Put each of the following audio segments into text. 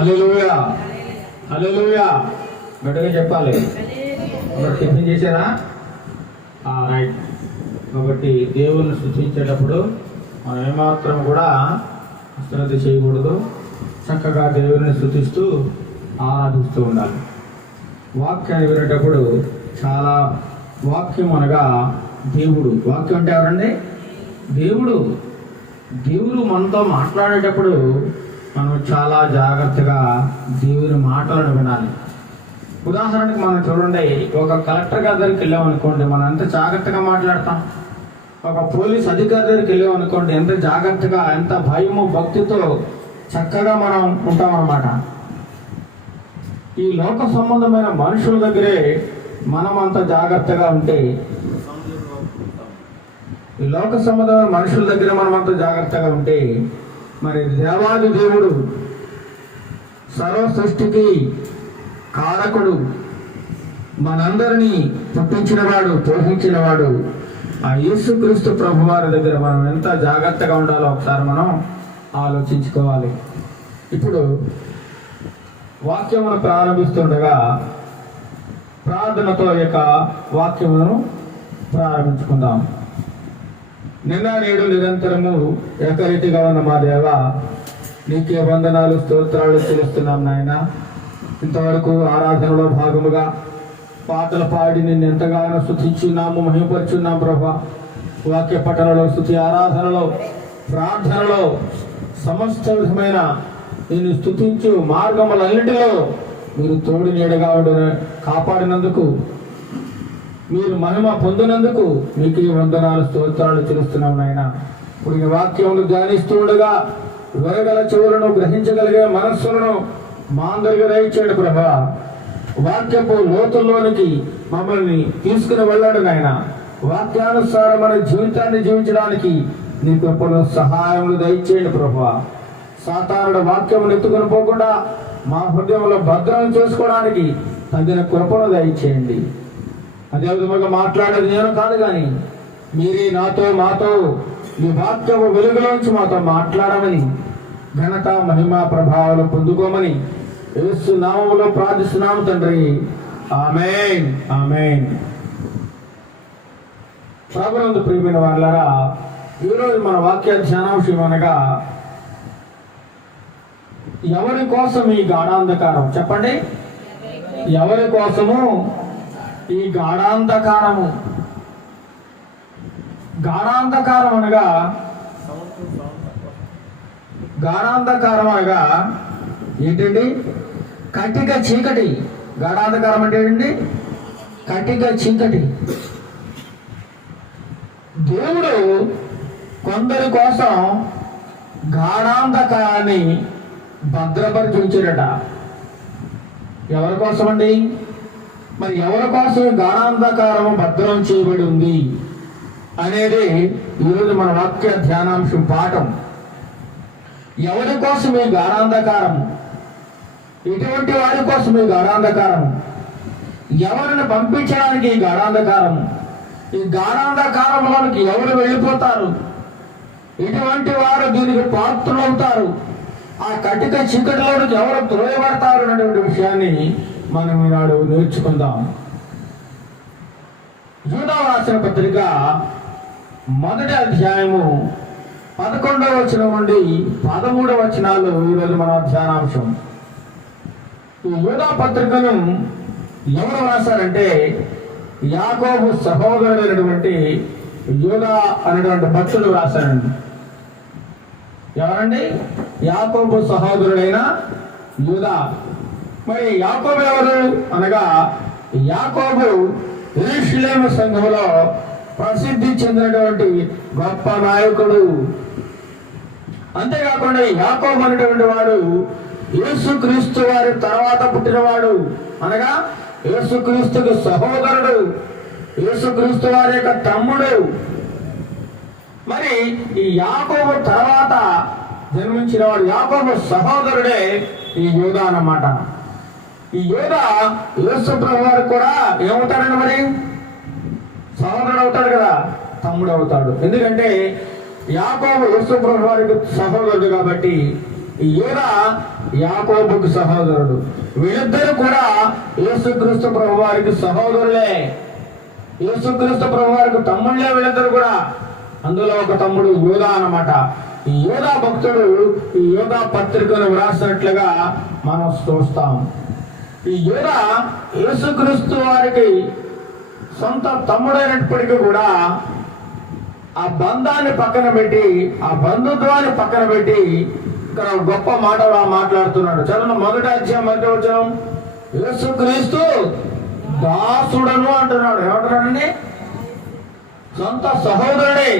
హల్లెలూయా హల్లెలూయా గట్టిగా చెప్పాలి. టిఫిన్ చేశారా? రైట్. కాబట్టి దేవుని స్తుతించేటప్పుడు మనం ఏమాత్రం కూడా అశ్రద్ధ చేయకూడదు. చక్కగా దేవుని స్తుతిస్తూ ఆరాధిస్తూ ఉండాలి. వాక్యాన్ని వినేటప్పుడు చాలా వాక్యం అనగా దేవుడు. వాక్యం అంటే ఎవరండి? దేవుడు. దేవుడు మనతో మాట్లాడేటప్పుడు మనం చాలా జాగ్రత్తగా దేవుని మాటలను వినాలి. ఉదాహరణకు మనం చూడండి, ఒక కలెక్టర్ గారి దగ్గరికి వెళ్ళామనుకోండి, మనం ఎంత జాగ్రత్తగా మాట్లాడతాం. ఒక పోలీస్ అధికారి దగ్గరికి వెళ్ళామనుకోండి, ఎంత జాగ్రత్తగా, ఎంత భయము భక్తితో చక్కగా మనం ఉంటాం అన్నమాట. ఈ లోక సంబంధమైన మనుషుల దగ్గరే మనం అంత జాగ్రత్తగా ఉంటే, ఈ లోక సంబంధమైన మనుషుల దగ్గర మనం అంత జాగ్రత్తగా ఉంటే, మరి దేవాది దేవుడు, సర్వ సృష్టికి కారకుడు, మనందరినీ పుట్టించినవాడు, పోషించినవాడు ఆ యేసుక్రీస్తు ప్రభువారి దగ్గర మనం ఎంత జాగ్రత్తగా ఉండాలో ఒకసారి మనం ఆలోచించుకోవాలి. ఇప్పుడు వాక్యమును ప్రారంభిస్తుండగా ప్రార్థనతో యొక్క వాక్యమును ప్రారంభించుకుందాం. నిన్న నేడు నిరంతరము ఏకరీతిగా ఉన్న మా దేవ, నీకే వందనాలు స్తోత్రాలు చెల్లిస్తున్నాం నాయన. ఇంతవరకు ఆరాధనలో భాగముగా పాటలు పాడి నిన్ను ఎంతగానో స్తుతించున్నాము, మహిమపరుచున్నాం ప్రభా. వాక్య పఠనలో, స్తుతి ఆరాధనలో, ప్రార్థనలో సమస్త విధమైన నిన్ను స్తుతించు మార్గములన్నిటిలో మీరు తోడు నీడగా కాపాడినందుకు, మీరు మహిమ పొందినందుకు మీకు వందనాలు స్తోత్రాలు చెల్లిస్తున్నాం నాయన. ఇప్పుడు ఈ వాక్యమును ధ్యానిస్తూ ఉండగా వినగల చెవులను, గ్రహించగలిగే మనస్సులను మా అందరికీ దయచేయండి ప్రభా. వాక్యపు లోతుల్లోనికి మమ్మల్ని తీసుకుని వెళ్ళండి నాయన. వాక్యానుసారమైన జీవితాన్ని జీవించడానికి నీ కృపను సహాయములు దయచేయండి ప్రభా. సాతానుడు వాక్యమును ఎత్తుకుని పోకుండా మా హృదయంలో భద్రం చేసుకోవడానికి తగిన కృపను దయచేయండి. అదేవిధంగా మాట్లాడేది నేను కాదు, కానీ మీరే నాతో, మాతో మీ వాక్యము వెలుగులోంచి మాతో మాట్లాడమని, ఘనత మహిమ ప్రభావాలు పొందుకోమని యేసు నామములో ప్రార్థిస్తున్నాము తండ్రి. ఆమేన్ ఆమేన్. ప్రభునందు ప్రియమైన వారలారా, ఈరోజు మన వాక్య ధ్యానాంశం అనగా ఎవరి కోసం ఈ గాఢాంధకారం? చెప్పండి, ఎవరి కోసము ఈ గాఢాంధకారము? గాఢాంధకారం అనగా, గాఢాంధకారం అనగా ఏంటండి? కటిక చీకటి. గాఢాంధకారం అంటే ఏంటండి? కటిక చీకటి. దేవుడు కొందరి కోసం గాఢాంధకారాన్ని భద్రపరిచి ఉంచాడట. ఎవరి కోసం అండి? మరి ఎవరి కోసం గాఢాంధకారము భద్రం చేయబడి ఉంది అనేది ఈరోజు మన వాక్య ధ్యానాంశం పాఠం. ఎవరి కోసం ఈ గాఢాంధకారం? ఎటువంటి వారి కోసం ఈ గాఢాంధకారం? ఎవరిని పంపించడానికి ఈ గాఢాంధకారం? ఈ గాఢాంధకారంలోనికి ఎవరు వెళ్ళిపోతారు? ఎటువంటి వారు దీనికి పాత్రులవుతారు? ఆ కటిక చీకటిలోనికి ఎవరు త్రోయబడతారు అనేటువంటి విషయాన్ని మనం ఈనాడు నేర్చుకుందాం. యూదా రాసిన పత్రిక 1వ అధ్యాయము 11వ వచనం నుండి 13వ వచనాలు ఈరోజు మన ధ్యానాంశం. ఈ యూదా పత్రికను ఎవరు రాశారంటే, యాకోబు సహోదరుడైనటువంటి యూదా అనేటువంటి భక్తుడు రాశారండి. ఎవరండి? యాకోబు సహోదరుడైన యూదా. మరి యాకోబు ఎవరు అనగా, యాకోబు యెరూషలేము సంఘములో ప్రసిద్ధి చెందినటువంటి గొప్ప నాయకుడు. అంతేకాకుండా యాకోబు అనేటువంటి వాడు యేసుక్రీస్తు వారి తర్వాత పుట్టినవాడు, అనగా యేసుక్రీస్తుకు సహోదరుడు, యేసుక్రీస్తు వారి యొక్క తమ్ముడు. మరి ఈ యాకోబు తర్వాత జన్మించిన వాడు, యాకోబు సహోదరుడే ఈ యూదా అన్నమాట. ఈ యూదా యేసు ప్రభు వారికి కూడా ఏమవుతాడండి? మరి సహోదరుడు అవుతాడు కదా, తమ్ముడు అవుతాడు. ఎందుకంటే యాకోబు యేసు ప్రభు వారికి సహోదరుడు కాబట్టి యూదా యాకోబుకు సహోదరుడు. వీళ్ళిద్దరు కూడా యేసుక్రీస్తు ప్రభు వారికి సహోదరులే, యేసుక్రీస్తు ప్రభు వారికి తమ్ముళ్ళే వీళ్ళిద్దరు కూడా. అందులో ఒక తమ్ముడు యూదా అన్నమాట. ఈ యూదా భక్తుడు ఈ యూదా పత్రికను వ్రాసినట్లుగా మనం చూస్తాం. ఈ యూదా యేసుక్రీస్తు వారికి సొంత తమ్ముడైనప్పటికీ కూడా ఆ బంధాన్ని పక్కన పెట్టి, ఆ బంధుత్వాన్ని పక్కన పెట్టి ఇక్కడ గొప్ప మాటలు మాట్లాడుతున్నాడు. చదువు 1వ అధ్యాయం 1వ వచనం. యేసుక్రీస్తు దాసుడను అంటున్నాడు. ఏమంటున్నాడండి? సొంత సహోదరుడే,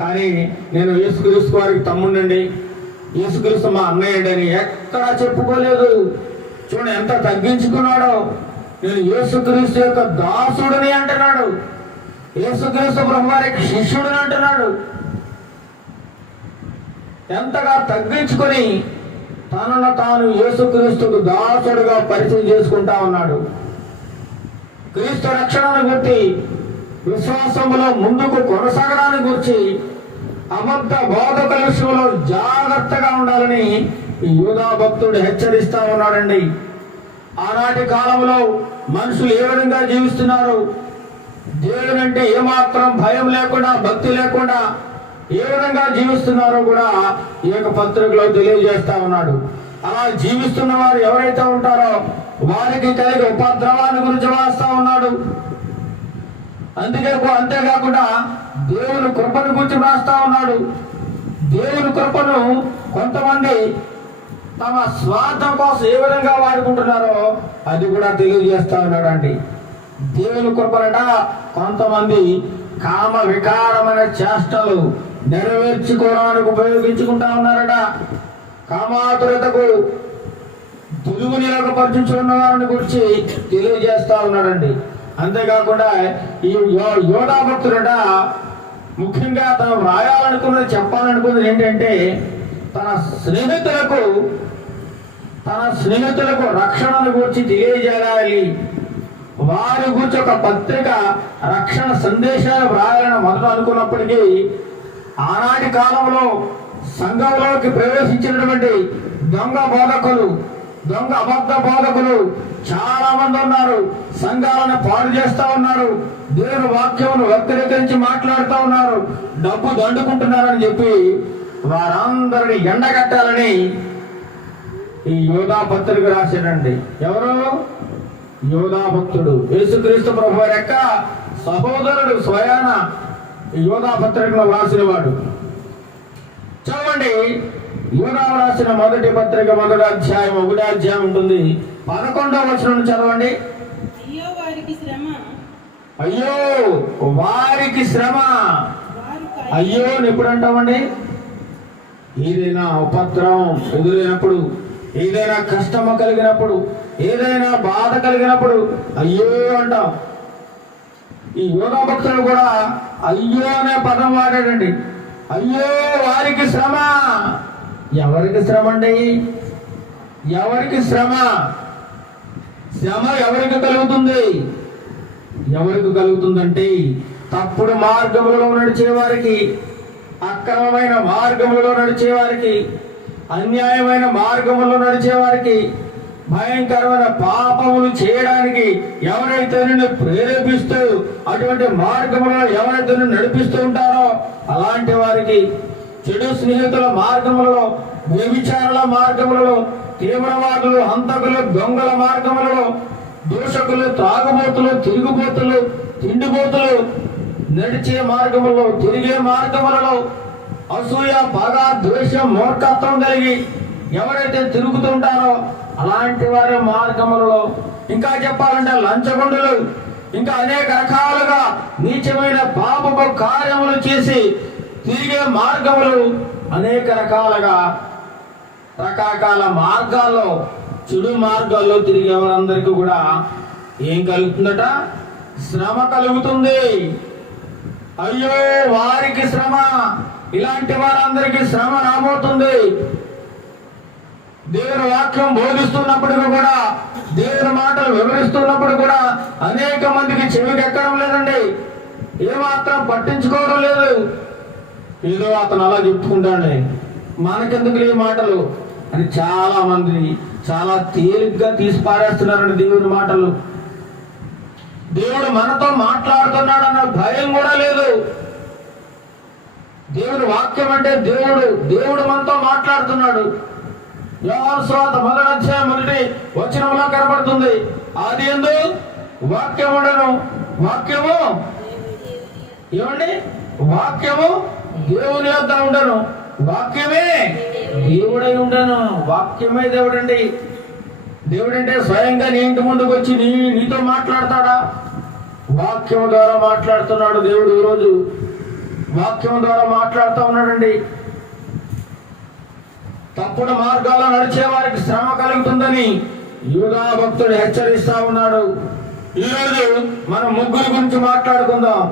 కానీ నేను యేసుక్రీస్తు వారికి తమ్ముడండి, యేసుక్రీస్తు మా అన్నయ్యండి అని ఎక్కడా చెప్పుకోలేదు. చూడండి ఎంత తగ్గించుకున్నాడో. నేను యేసుక్రీస్తు యొక్క దాసుడిని అంటున్నాడు, యేసుక్రీస్తు ప్రభు వారికి శిష్యుడిని అంటున్నాడు. ఎంతగా తగ్గించుకొని తనను తాను యేసుక్రీస్తుకు దాసుడుగా పరిచయం చేసుకుంటా ఉన్నాడు. క్రీస్తు రక్షణను గురించి, విశ్వాసంలో ముందుకు కొనసాగడాన్ని గురించి, అబద్ధ బోధకుల విషయంలో జాగ్రత్తగా ఉండాలని ఈ యూదా భక్తుడు హెచ్చరిస్తా ఉన్నాడండి. ఆనాటి కాలంలో మనుషులు ఏ విధంగా జీవిస్తున్నారు, దేవుడంటే ఏమాత్రం భయం లేకుండా, భక్తి లేకుండా ఏ విధంగా జీవిస్తున్నారో కూడా ఈ యొక్క పత్రికలో తెలియజేస్తా ఉన్నాడు. అలా జీవిస్తున్న వారు ఎవరైతే ఉంటారో వారికి కలిగే ఉపద్రవాన్ని గురించి రాస్తా ఉన్నాడు. అంతేకాకుండా దేవుని కృపను గురించి రాస్తా ఉన్నాడు. దేవుని కృపను కొంతమంది తమ స్వార్థం కోసం ఏ విధంగా వాడుకుంటున్నారో అది కూడా తెలియజేస్తా ఉన్నాడండి. దేవుని కృపనట కొంతమంది కామ వికారమైన చేష్టలు నెరవేర్చుకోవడానికి ఉపయోగించుకుంటా ఉన్నారట. కామాతురతకు దులుగు నిలకపరుచున్న వారిని గురించి తెలియజేస్తా ఉన్నాడండి. అంతేకాకుండా ఈ యోధా భక్తుడట ముఖ్యంగా తను రాయాలనుకున్నది, చెప్పాలనుకున్నది ఏంటంటే తన స్నేహితులకు రక్షణను గురించి తెలియజేయాలి, వారి గురించి ఒక పత్రిక రక్షణ సందేశాలు వ్రాయాలని మొదట అనుకున్నప్పటికీ ఆనాటి కాలంలో సంఘంలోకి ప్రవేశించినటువంటి దొంగ బోధకులు, దొంగ అబద్ధ బోధకులు చాలా మంది ఉన్నారు. సంఘాలను పాడు చేస్తా ఉన్నారు, దేవుని వాక్యమును వక్రీకరించి మాట్లాడుతూ ఉన్నారు, డబ్బు దండుకుంటున్నారని చెప్పి వారందరిని ఎండగట్టాలని ఈ యోధా పత్రిక రాశాడండి. ఎవరు? యోధా భక్తుడు, యేసుక్రీస్తు ప్రభు వారి యొక్క సహోదరుడు, స్వయాన యోధా పత్రికను రాసిన వాడు. చదవండి, యోధా రాసిన మొదటి పత్రిక 1వ అధ్యాయం 1వ అధ్యాయం ఉంటుంది. 11వ వచనం చదవండి. అయ్యో వారికి శ్రమ, అయ్యో వారికి శ్రమ. అయ్యో అని ఎప్పుడు అంటామండి? ఏదైనా ఉపద్రవం ఎదురైనప్పుడు, ఏదైనా కష్టము కలిగినప్పుడు, ఏదైనా బాధ కలిగినప్పుడు అయ్యో అంటాం. ఈ యోధా భక్తులు కూడా అయ్యో అనే పదం వాడాడండి. అయ్యో వారికి శ్రమ. ఎవరికి శ్రమ అండి? ఎవరికి శ్రమ? శ్రమ ఎవరికి కలుగుతుంది? ఎవరికి కలుగుతుందంటే తప్పుడు మార్గములలో నడిచేవారికి, అక్రమమైన మార్గములలో నడిచేవారికి, అన్యాయమైన మార్గములో నడిచేవారికి, భయంకరమైన పాపములు చేయడానికి ఎవరైతే నిన్ను ప్రేరేపిస్తూ అటువంటి మార్గములను ఎవరైతే నడిపిస్తూ ఉంటారో అలాంటి వారికి, చెడు స్నేహితుల మార్గములలో, వ్యభిచారుల మార్గములలో, తీవ్రవాదులు, హంతకులు, దొంగల మార్గములలో, దూషకులు, త్రాగుబోతులు, తిరుగుబోతులు, తిండిబోతులు నడిచే మార్గములలో, తిరిగే మార్గములలో అసూయ, పగ, ద్వేషం, మూర్ఖత్వం కలిగి ఎవరైతే తిరుగుతుంటారో అలాంటి వారి మార్గములలో, ఇంకా చెప్పాలంటే లంచగొండులు, ఇంకా అనేక రకాలుగా నీచమైన పాపపు కార్యములు చేసి తిరిగే మార్గములు, అనేక రకాలుగా రకరకాల మార్గాల్లో, చెడు మార్గాల్లో తిరిగే వారందరికీ కూడా ఏం కలుగుతుందట? శ్రమ కలుగుతుంది. అయ్యో వారికి శ్రమ. ఇలాంటి వారందరికీ శ్రమ రాబోతుంది. దేవుని వాక్యం బోధిస్తున్నప్పటికీ కూడా, దేవుని మాటలు వివరిస్తున్నప్పుడు కూడా అనేక మందికి చెవికి ఎక్కడం లేదండి, ఏమాత్రం పట్టించుకోవడం లేదు. ఏదో అతను అలా చెప్పుకుంటాడు, మనకెందుకు ఈ మాటలు, అని చాలా మంది చాలా తేలిగ్గా తీసి పారేస్తున్నారండి దేవుని మాటలు. దేవుడు మనతో మాట్లాడుతున్నాడు అన్న భయం కూడా లేదు. దేవుని వాక్యం అంటే దేవుడు మనతో మాట్లాడుతున్నాడు. యోహాను సువార్త 1:1 కనబడుతుంది. ఆది యందు వాక్యం ఉండను, వాక్యము ఏమండి, వాక్యము దేవుని యొద్ద ఉండను, వాక్యమే దేవుడై ఉండను. వాక్యమే దేవుడండి. దేవుడంటే స్వయంగా నీ ఇంటి ముందుకు వచ్చి నీతో మాట్లాడతాడా? వాక్యం ద్వారా మాట్లాడుతున్నాడు దేవుడు. ఈరోజు వాక్యం ద్వారా మాట్లాడుతూ ఉన్నాడండి. తప్పుడు మార్గాల్లో నడిచే వారికి శ్రమ కలుగుతుందని యూదా భక్తుడు హెచ్చరిస్తా ఉన్నాడు. ఈరోజు మనం ముగ్గురు గురించి మాట్లాడుకుందాం.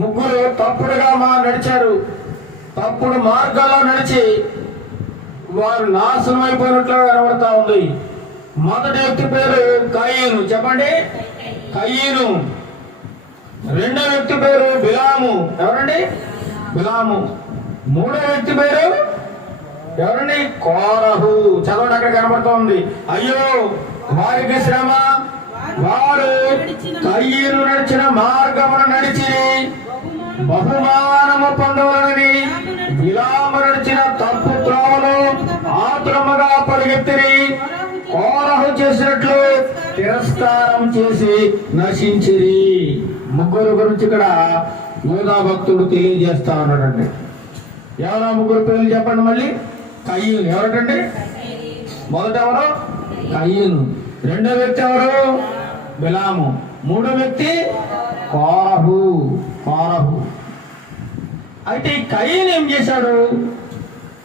ముగ్గురు తప్పుడుగా నడిచారు. తప్పుడు మార్గాల్లో నడిచి వారు నాశనం అయిపోయినట్లుగా కనబడతా ఉంది. మొదటి వ్యక్తి పేరు కయీను. చెప్పండి, కయీను. రెండో వ్యక్తి పేరు బిలాము. ఎవరండి? బిలాము. మూడో వ్యక్తి పేరు ఎవరండి? కోరహు. చదవండి, అక్కడ కనబడుతూ ఉంది. అయ్యో వారికి శ్రమ, వారు కయీను నడిచిన మార్గమును నడిచి బహుమానము పొందవలనని బిలాము నడిచిన తప్పు త్రోవలో ఆతురముగా పరిగెత్తిరి. కోరహు చేసినట్లు తిరస్కారం చేసి నశించిరి. ముగ్గురు గురించి ఇక్కడ యూదా భక్తుడు తెలియజేస్తా ఉన్నాడండి. ఎవరో ముగ్గురు పేర్లు చెప్పండి మళ్ళీ. కయీను. ఎవరటండి? మొదట ఎవరు? కయీను. రెండో వ్యక్తి ఎవరు? బిలాము. మూడో వ్యక్తి కోరహు. అయితే ఈ కయీను ఏం చేశాడు?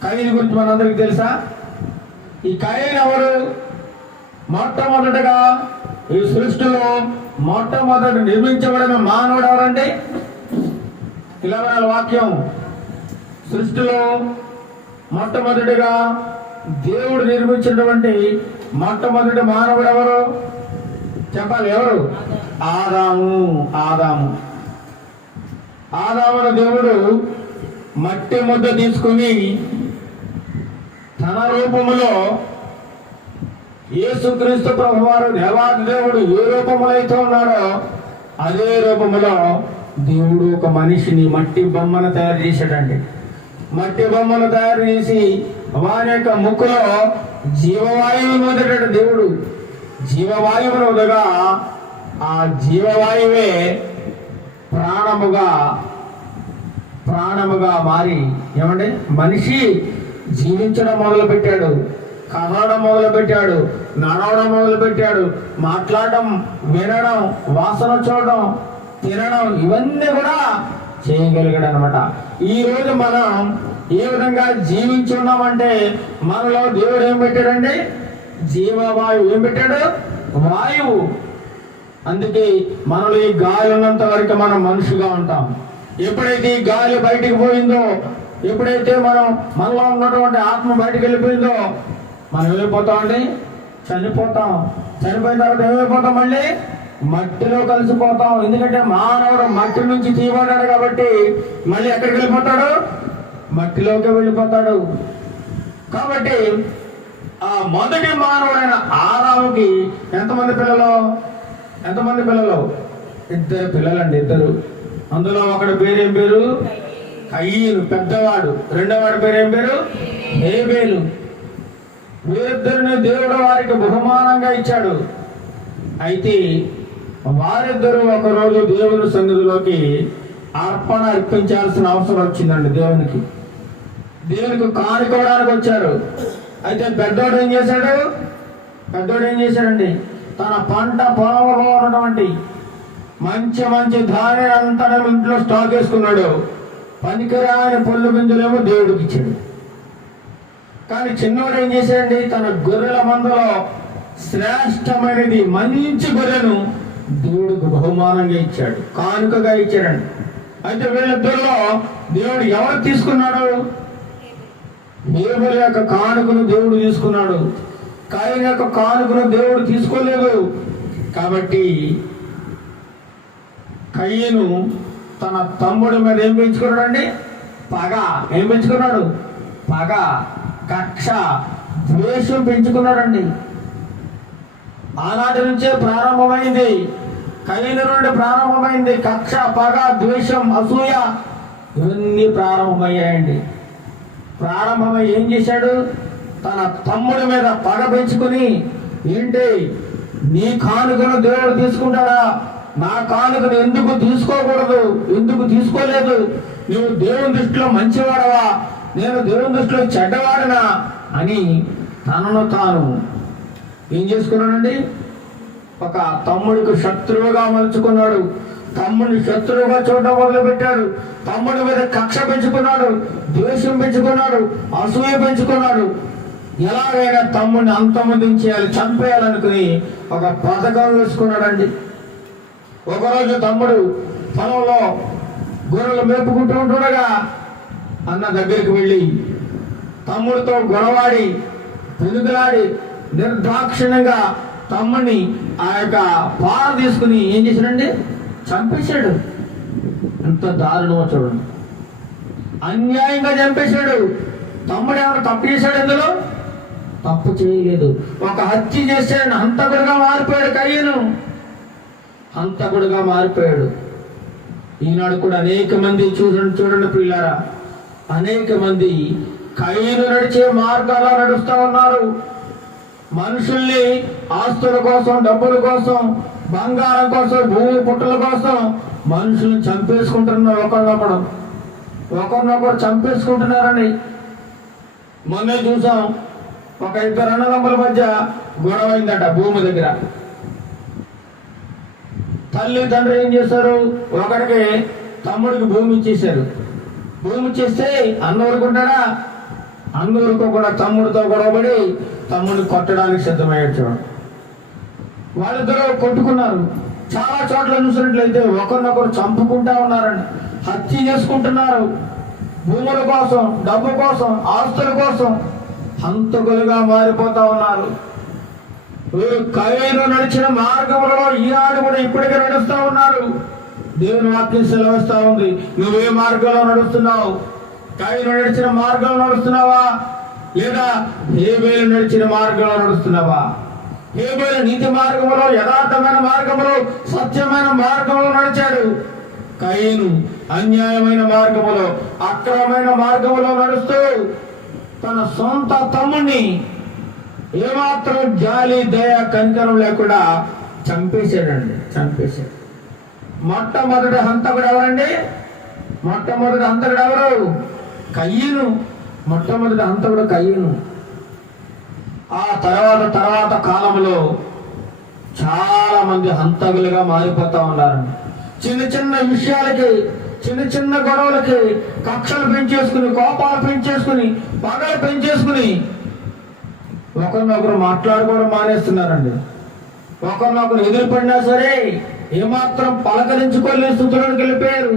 కయీను గురించి మనందరికీ తెలుసా? ఈ కయీను ఎవరు? మొట్టమొదటిగా ఈ సృష్టిలో మొట్టమొదటి నిర్మించబడిన మానవుడు ఎవరండి? ఇలా వాక్యం. సృష్టిలో మొట్టమొదటిగా దేవుడు నిర్మించినటువంటి మొట్టమొదటి మానవుడు ఎవరు? చెప్పాలి. ఎవరు? ఆదామును దేవుడు మట్టి ముద్ద తీసుకుని తన రూపములో యేసుక్రీస్తు ప్రభువారు దేవాది దేవుడు ఏ రూపములో అయితే ఉన్నాడో అదే రూపములో దేవుడు ఒక మనిషిని మట్టి బొమ్మను తయారు చేశాడండి. మట్టి బొమ్మను తయారు చేసి వారి యొక్క ముక్కులో జీవవాయువును వదిలేడు దేవుడు. జీవవాయువును వదగా ఆ జీవవాయువే ప్రాణముగా మారి ఏమంటే మనిషి జీవించడం మొదలు పెట్టాడు, కదలడం మొదలు పెట్టాడు, నడవడం మొదలు పెట్టాడు, మాట్లాడడం, వినడం, వాసన చూడడం, తినడం, ఇవన్నీ కూడా చేయగలిగాడు అనమాట. ఈ రోజు మనం ఏ విధంగా జీవించి ఉన్నామంటే మనలో దేవుడు ఏం పెట్టాడండి? జీవవాయువు. ఏం పెట్టాడు? వాయువు. అందుకే మనలో ఈ గాలి ఉన్నంత వరకు మనం మనిషిగా ఉంటాం. ఎప్పుడైతే ఈ గాలి బయటికి పోయిందో, ఎప్పుడైతే మనలో ఉన్నటువంటి ఆత్మ బయటికి వెళ్ళిపోయిందో మనం వెళ్ళిపోతామండి, చనిపోతాం. చనిపోయిన తర్వాత ఏమైపోతాం? మళ్ళీ మట్టిలో కలిసిపోతాం. ఎందుకంటే మానవుడు మట్టి నుంచి తీయబడ్డాడు కాబట్టి మళ్ళీ ఎక్కడికి వెళ్ళిపోతాడు? మట్టిలోకి వెళ్ళిపోతాడు. కాబట్టి ఆ మొదటి మానవుడైన ఆదాముకి ఎంతమంది పిల్లలు? 2 పిల్లలండి. 2. అందులో ఒకటి పేరేం పేరు? కయీను, పెద్దవాడు. రెండోవాడి పేరేం పేరు? హేబేలు. వీరిద్దరిని దేవుడు వారికి బహుమానంగా ఇచ్చాడు. అయితే వారిద్దరూ ఒకరోజు దేవుని సన్నిధిలోకి అర్పణ అర్పించాల్సిన అవసరం వచ్చిందండి. దేవునికి కానుకోవడానికి వచ్చారు. అయితే పెద్దోడు ఏం చేశాడండి? తన పంట పొలంలో ఉన్నటువంటి మంచి ధాన్యం అంతా ఇంట్లో స్టాక్ చేసుకున్నాడు. పనికిరాని పొల్లు గింజలేమో దేవుడికి ఇచ్చాడు. కానీ చిన్నోడు ఏం చేశాడండి? తన గొర్రెల మందలో శ్రేష్టమైనది మంచి గొర్రెను దేవుడికి బహుమానంగా ఇచ్చాడు, కానుకగా ఇచ్చాడండి. అయితే వీళ్ళిద్దరిలో దేవుడు ఎవరు తీసుకున్నాడు? హేబెలు యొక్క కానుకను దేవుడు తీసుకున్నాడు. కయీను యొక్క కానుకను దేవుడు తీసుకోలేదు. కాబట్టి కయీను తన తమ్ముడి మీద ఏం పెంచుకున్నాడండి? పగ. ఏం పెంచుకున్నాడు? పగ, కక్ష, ద్వేషం పెంచుకున్నాడండి. ఆనాటి నుంచే ప్రారంభమైంది, కయీను నుండి ప్రారంభమైంది. కక్ష, పగ, ద్వేషం, అసూయ ఇవన్నీ ప్రారంభమయ్యాయండి. ప్రారంభమై ఏం చేశాడు? తన తమ్ముడి మీద పగ పెంచుకుని, ఏంటి నీ కానుకను దేవుడు తీసుకుంటాడా, నా కానుకను ఎందుకు తీసుకోకూడదు, ఎందుకు తీసుకోలేదు, నువ్వు దేవుని దృష్టిలో మంచివాడవా, నేను దేవుని దృష్టిలో చెడ్డవాడనా అని తనను తాను ఏం చేసుకున్నాడండి? ఒక తమ్ముడికి శత్రువుగా మలుచుకున్నాడు. తమ్ముడిని శత్రువుగా చూడడం మొదలుపెట్టాడు. తమ్ముడి మీద కక్ష పెంచుకున్నాడు, ద్వేషం పెంచుకున్నాడు, అసూయ పెంచుకున్నాడు. ఎలాగైనా తమ్ముడిని అంతమొందించేయాలి, చంపేయాలనుకుని ఒక పథకం వేసుకున్నాడండి. ఒకరోజు తమ్ముడు పొలంలో గొర్రెలు మేపుకుంటూ ఉంటుండగా అన్న దగ్గరికి వెళ్ళి తమ్ముడితో గొడవాడి, పెనుగులాడి, నిర్దాక్షిణ్యంగా తమ్ముడిని ఆ యొక్క పార తీసుకుని ఏం చేశాడండి? చంపేశాడు. ఎంత దారుణమో చూడండి. అన్యాయంగా చంపేశాడు. తమ్ముడు ఏమైనా తప్పు చేశాడు? ఎందులో తప్పు చేయలేదు. ఒక హత్య చేశాడు. హంతకుడుగా మారిపోయాడు. కయీను హంతకుడుగా మారిపోయాడు. ఈనాడు కూడా అనేక మంది చూడండి పిల్లారా, అనేక మంది కయీను నడిచే మార్గాల్లో నడుస్తూ ఉన్నారు. మనుషుల్ని ఆస్తుల కోసం, డబ్బుల కోసం, బంగారం కోసం, భూమి పుట్టల కోసం మనుషుల్ని చంపేసుకుంటున్నారు. ఒకరినొకరు చంపేసుకుంటున్నారని మొన్నే చూసాం. ఒక ఇద్దరు అన్నదమ్ముల మధ్య గొడవ అయిందట భూమి దగ్గర. తల్లి తండ్రి ఏం చేశారు? ఒకడికి తమ్ముడికి భూమి ఇచ్చేశారు. భూమి ఇచ్చేస్తే అన్న ఊరుకుంటాడా? అన్న ఊరుకోకుండా తమ్ముడితో గొడవపడి తమ్ముడిని కొట్టడానికి సిద్ధమయ్యాడు. చూడండి, వాళ్ళిద్దరూ కొట్టుకున్నారు. చాలా చోట్ల చూసినట్లయితే ఒకరినొకరు చంపుకుంటా ఉన్నారండి, హత్య చేసుకుంటున్నారు. భూముల కోసం, డబ్బు కోసం, ఆస్తుల కోసం హంతకులుగా మారిపోతా ఉన్నారు. కయీను నడిచిన మార్గంలో ఈనాడు కూడా ఇప్పటికే నడుస్తూ ఉన్నారు. దేవుని వాక్యం సెలవిస్తా ఉంది. నువ్వే మార్గంలో నడుస్తున్నావు? కయీను నడిచిన మార్గంలో నడుస్తున్నావా, లేదా హేబేలు నడిచిన మార్గంలో నడుస్తున్నావా? హేబేలు నీతి మార్గంలో, యథార్థమైన మార్గంలో, సత్యమైన మార్గంలో నడిచాడు. కయీను అన్యాయమైన మార్గములో, అక్రమమైన మార్గంలో నడుస్తూ తన సొంత తమ్ముడిని ఏమాత్రం జాలి, దయ, కనికరం లేకుండా చంపేశాడండి. మొట్టమొదటి హంతకుడు ఎవరండి? మొట్టమొదటి హంతకుడు ఎవరు? కయీను. మొట్టమొదటి హంతకుడు కయీను. ఆ తర్వాత కాలంలో చాలా మంది హంతకులుగా మారిపోతా ఉన్నారండి. చిన్న చిన్న విషయాలకి, చిన్న గొడవలకి కక్షలు పెంచేసుకుని, కోపాలు పెంచేసుకుని, పగలు పెంచేసుకుని ఒకరినొకరు మాట్లాడుకోవడం మానేస్తున్నారండి. ఒకరినొకరు ఎదురుపడినా సరే ఏమాత్రం పలకరించుకోలేని స్థితిలోకి వెళ్ళిపోయారు.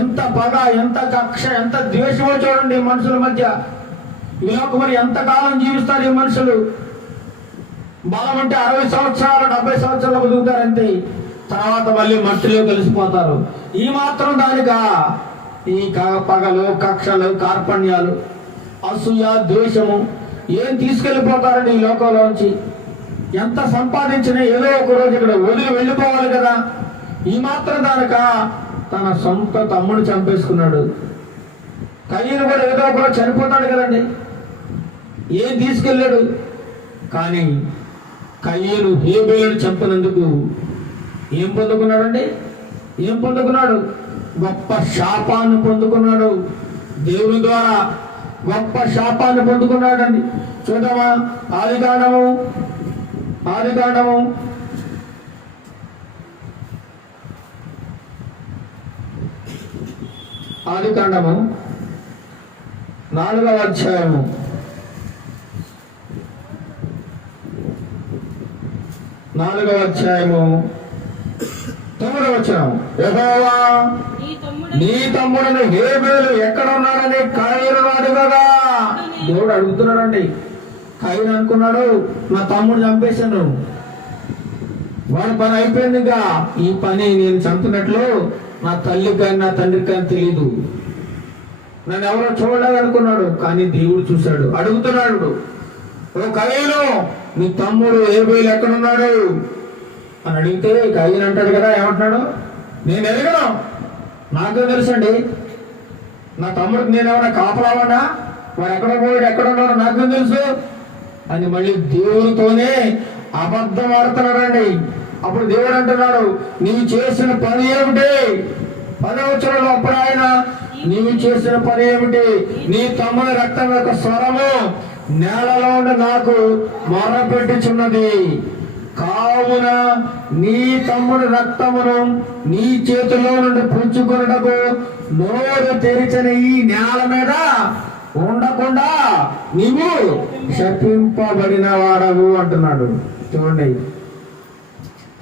ఎంత పగ, ఎంత కక్ష, ఎంత ద్వేషమో చూడండి మనుషుల మధ్య. ఈ లోకం మరి ఎంతకాలం జీవిస్తారు ఈ మనుషులు? బలం అంటే 60 సంవత్సరాలు, 70 సంవత్సరాలు బతుకుతారంతే. తర్వాత మళ్ళీ మట్టిలో కలిసిపోతారు. ఈ మాత్రం దానికా ఈ పగలు, కక్షలు, కార్పణ్యాలు, అసూయ, ద్వేషము ఏం తీసుకెళ్ళిపోతారండి ఈ లోకంలోంచి? ఎంత సంపాదించినా ఏదో ఒక రోజు ఇక్కడ వదిలి వెళ్ళిపోవాలి కదా. ఈ మాత్రం దానిక తన సొంత తమ్ముడు చంపేసుకున్నాడు. కయీను కూడా ఏదో ఒక రోజు చనిపోతాడు కదండి. ఏం తీసుకెళ్ళాడు? కానీ కయీను హేబేలును చంపినందుకు ఏం పొందుకున్నాడండి? ఏం పొందుకున్నాడు? గొప్ప శాపాన్ని పొందుకున్నాడు. దేవుని ద్వారా గొప్ప శాపాన్ని పొందుకున్నాడండి. చూద్దామా? ఆదికాండము 4వ అధ్యాయము 9వ వచనం. యెహోవా నీ తమ్ముడిని హేబేలు ఎక్కడ ఉన్నాడని కయీను అడుగగా, దేవుడు అడుగుతున్నాడండి. కయీను అనుకున్నాడు, నా తమ్ముడు చంపేశాను, వాడి పని అయిపోయింది, ఇంకా ఈ పని నేను చంపినట్లు నా తల్లి కానీ నా తండ్రికి కానీ తెలియదు, నన్ను ఎవరో చూడలేదు అనుకున్నాడు. కానీ దేవుడు చూశాడు. అడుగుతున్నాడు, ఓ కయ్యను, నీ తమ్ముడు ఏబేలు ఎక్కడున్నాడు అని అడిగితే కయ్యను అంటాడు కదా, ఏమంటున్నాడు? నేను ఎరగను, నాకేం తెలుసండి, నా తమ్ముడికి నేనేమన్నా కాపలావన్నా, వాడు ఎక్కడ పోయాడు ఎక్కడున్నాడు నాకేం తెలుసు అని మళ్ళీ దేవుడితోనే అబద్ధం ఆడుతున్నాడండి. అప్పుడు దేవుడు అంటున్నాడు, నీవు చేసిన పని ఏమిటి? 10వ వచనంలో అప్పుడు ఆయన, నీవు చేసిన పని ఏమిటి? నీ తమ్ముని రక్తం యొక్క స్వరము నేలలో ఉండి నాకు మొరపెట్టుచున్నది, కావున నీ తమ్ముడి రక్తమును నీ చేతిలో నుండి పుచ్చుకొనుటకు నోరు తెరిచిన ఈ నేల మీద ఉండకుండా నీవు శపింపబడిన వాడవు అంటున్నాడు. చూడండి,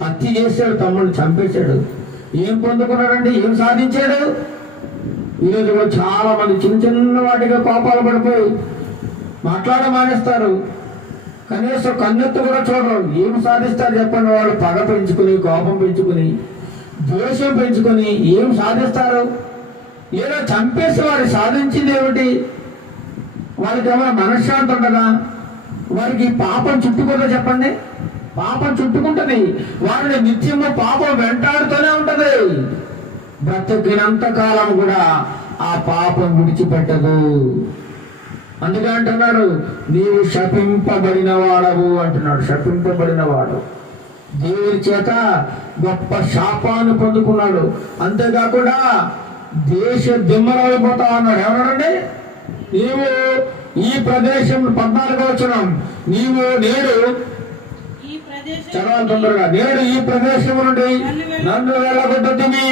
హత్య చేశాడు, తమ్ముడిని చంపేశాడు. ఏం పొందుకున్నాడండి? ఏం సాధించాడు? ఈరోజు కూడా చాలా మంది చిన్న చిన్న వాటిగా కోపాలు పడిపోయి మాట్లాడ మానేస్తారు. కనీసం కన్నెత్తు కూడా చూడరు. ఏం సాధిస్తారు చెప్పండి? వాళ్ళు పగ పెంచుకుని, కోపం పెంచుకుని, ద్వేషం పెంచుకుని ఏం సాధిస్తారు? ఏదో చంపేసి వాడు సాధించింది ఏమిటి? వారికి ఏమైనా మనశ్శాంతి ఉండదా? వారికి పాపం చుట్టుకుందా చెప్పండి? పాపం చుట్టుకుంటుంది, వారిని నిత్యము పాపం వెంటాడుతూనే ఉంటది. బ్రతికినంత కాలం కూడా ఆ పాపం విడిచిపెట్టదు. అందుకే అంటున్నాడు, నీవు శపింపబడిన వాడవు అంటున్నాడు. శపింపబడిన వాడు దేవుని చేత గొప్ప శాపాన్ని పొందుకున్నాడు. అంతేకాకుండా దేశ దిమ్మరైపోతా అన్నాడు. ఎవరండి? నీవు ఈ ప్రదేశం 14వ వచనం, నీవు నేడు చదవాలి తొందరగా, నేడు ఈ ప్రదేశం నుండి నన్ను వెళ్ళగొట్టుమి,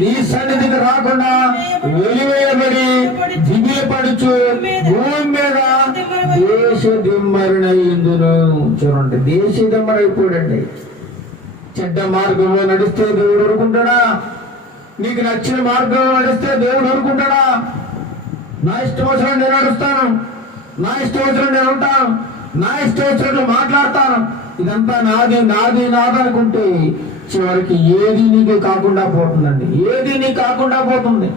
నీ సన్నిధికి రాకుండా వెలివేయబడి దిగులు పడుచు భూమి మీద దేశ దిమ్మరినయిందును. చూడండి, దేశ దిమ్మరైపోయాడండి. చెడ్డ మార్గంలో నడిస్తే దేవుడు ఊరుకుంటాడా? నీకు నచ్చిన మార్గంలో నడిస్తే దేవుడు ఊరుకుంటాడా? నా ఇష్టం వచ్చినట్టు నేను నడుస్తాను, నా ఇష్టం వచ్చినట్టు నేను ఉంటాను, నా ఇష్టం వచ్చినట్టు మాట్లాడతాను, ఇదంతా నాది నాది నాది అనుకుంటే చివరికి ఏది నీకు కాకుండా పోతుందండి. ఏది నీకు కాకుండా పోతుంది.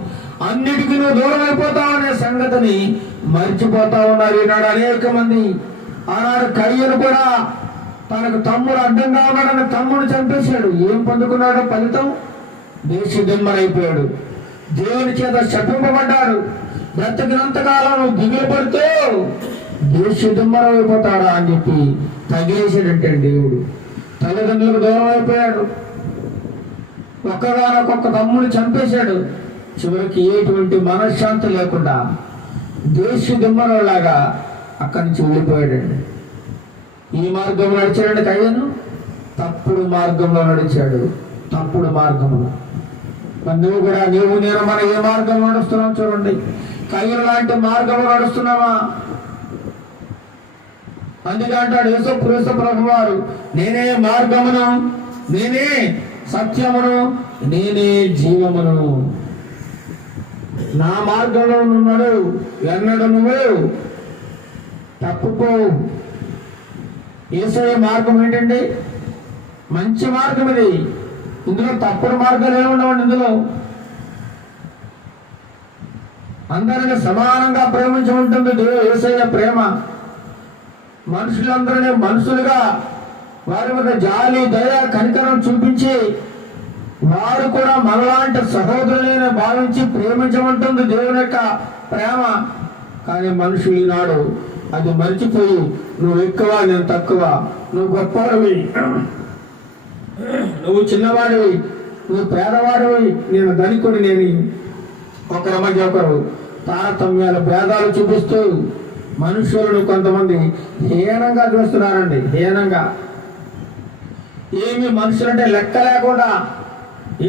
అన్నిటికీ నువ్వు దూరం అయిపోతావు అనే సంగతిని మర్చిపోతా ఉన్నారు ఈనాడు అనేక మంది. ఆనాడు కయ్యను కూడా తనకు తమ్ముడు అడ్డంగా ఉన్నాడని తమ్ముడు చంపేశాడు. ఏం పొందుకున్నాడు ఫలితం? దేశ దిమ్మరైపోయాడు, దేవుని చేత శపింపబడ్డాడు. బ్రతికినంతకాలం నువ్వు దిగులు పడుతూ దేశ దిమ్మరైపోతాడా అని చెప్పి తగిలేసాడంటే దేవుడు. తల్లిదండ్రులకు దూరం అయిపోయాడు, ఒక్కగానొక్క తమ్ముడిని చంపేశాడు. చివరికి ఎటువంటి మనశ్శాంతి లేకుండా దేశ దిమ్మరలాగా అక్కడి నుంచి వెళ్ళిపోయాడండి. ఈ మార్గంలో నడిచాడండి కయ్యను, తప్పుడు మార్గంలో నడిచాడు. తప్పుడు మార్గంలో. మరి నువ్వు కూడా, నీవు నేను మన ఏ మార్గంలో నడుస్తున్నాం చూడండి. కయ్యను లాంటి మార్గంలో నడుస్తున్నావా? అందుకే అంటాడు యేసు ప్రభు వారు, నేనే మార్గమును, నేనే సత్యమును, నేనే జీవమును. నా మార్గంలో ఉన్నాడు ఎన్నడు నువ్వు తప్పుకో. యేసయ్య మార్గం ఏంటండి? మంచి మార్గం ఇది. ఇందులో తప్పుడు మార్గాలు ఏమి ఉండవండి. ఇందులో అందరినీ సమానంగా ప్రేమించి ఉంటుంది యేసయ్య ప్రేమ. మనుషులందరినీ మనుషులుగా వారి మీద జాలి, దయ, కనికరం చూపించి వారు కూడా మనలాంటి సహోదరులని భావించి ప్రేమించమంటుంది దేవుని యొక్క ప్రేమ. కానీ మనుషులు ఈనాడు అది మర్చిపోయి, నువ్వు ఎక్కువ, నేను తక్కువ, నువ్వు గొప్పవాడివి, నువ్వు చిన్నవాడివి, నువ్వు పేదవాడివి, నేను ధనికుడి, నేను ఒకరి మధ్య ఒకరు తారతమ్యాలు, భేదాలు చూపిస్తూ మనుషులను కొంతమంది హీనంగా చూస్తున్నారండి. హీనంగా ఏమి మనుషులంటే లెక్క లేకుండా,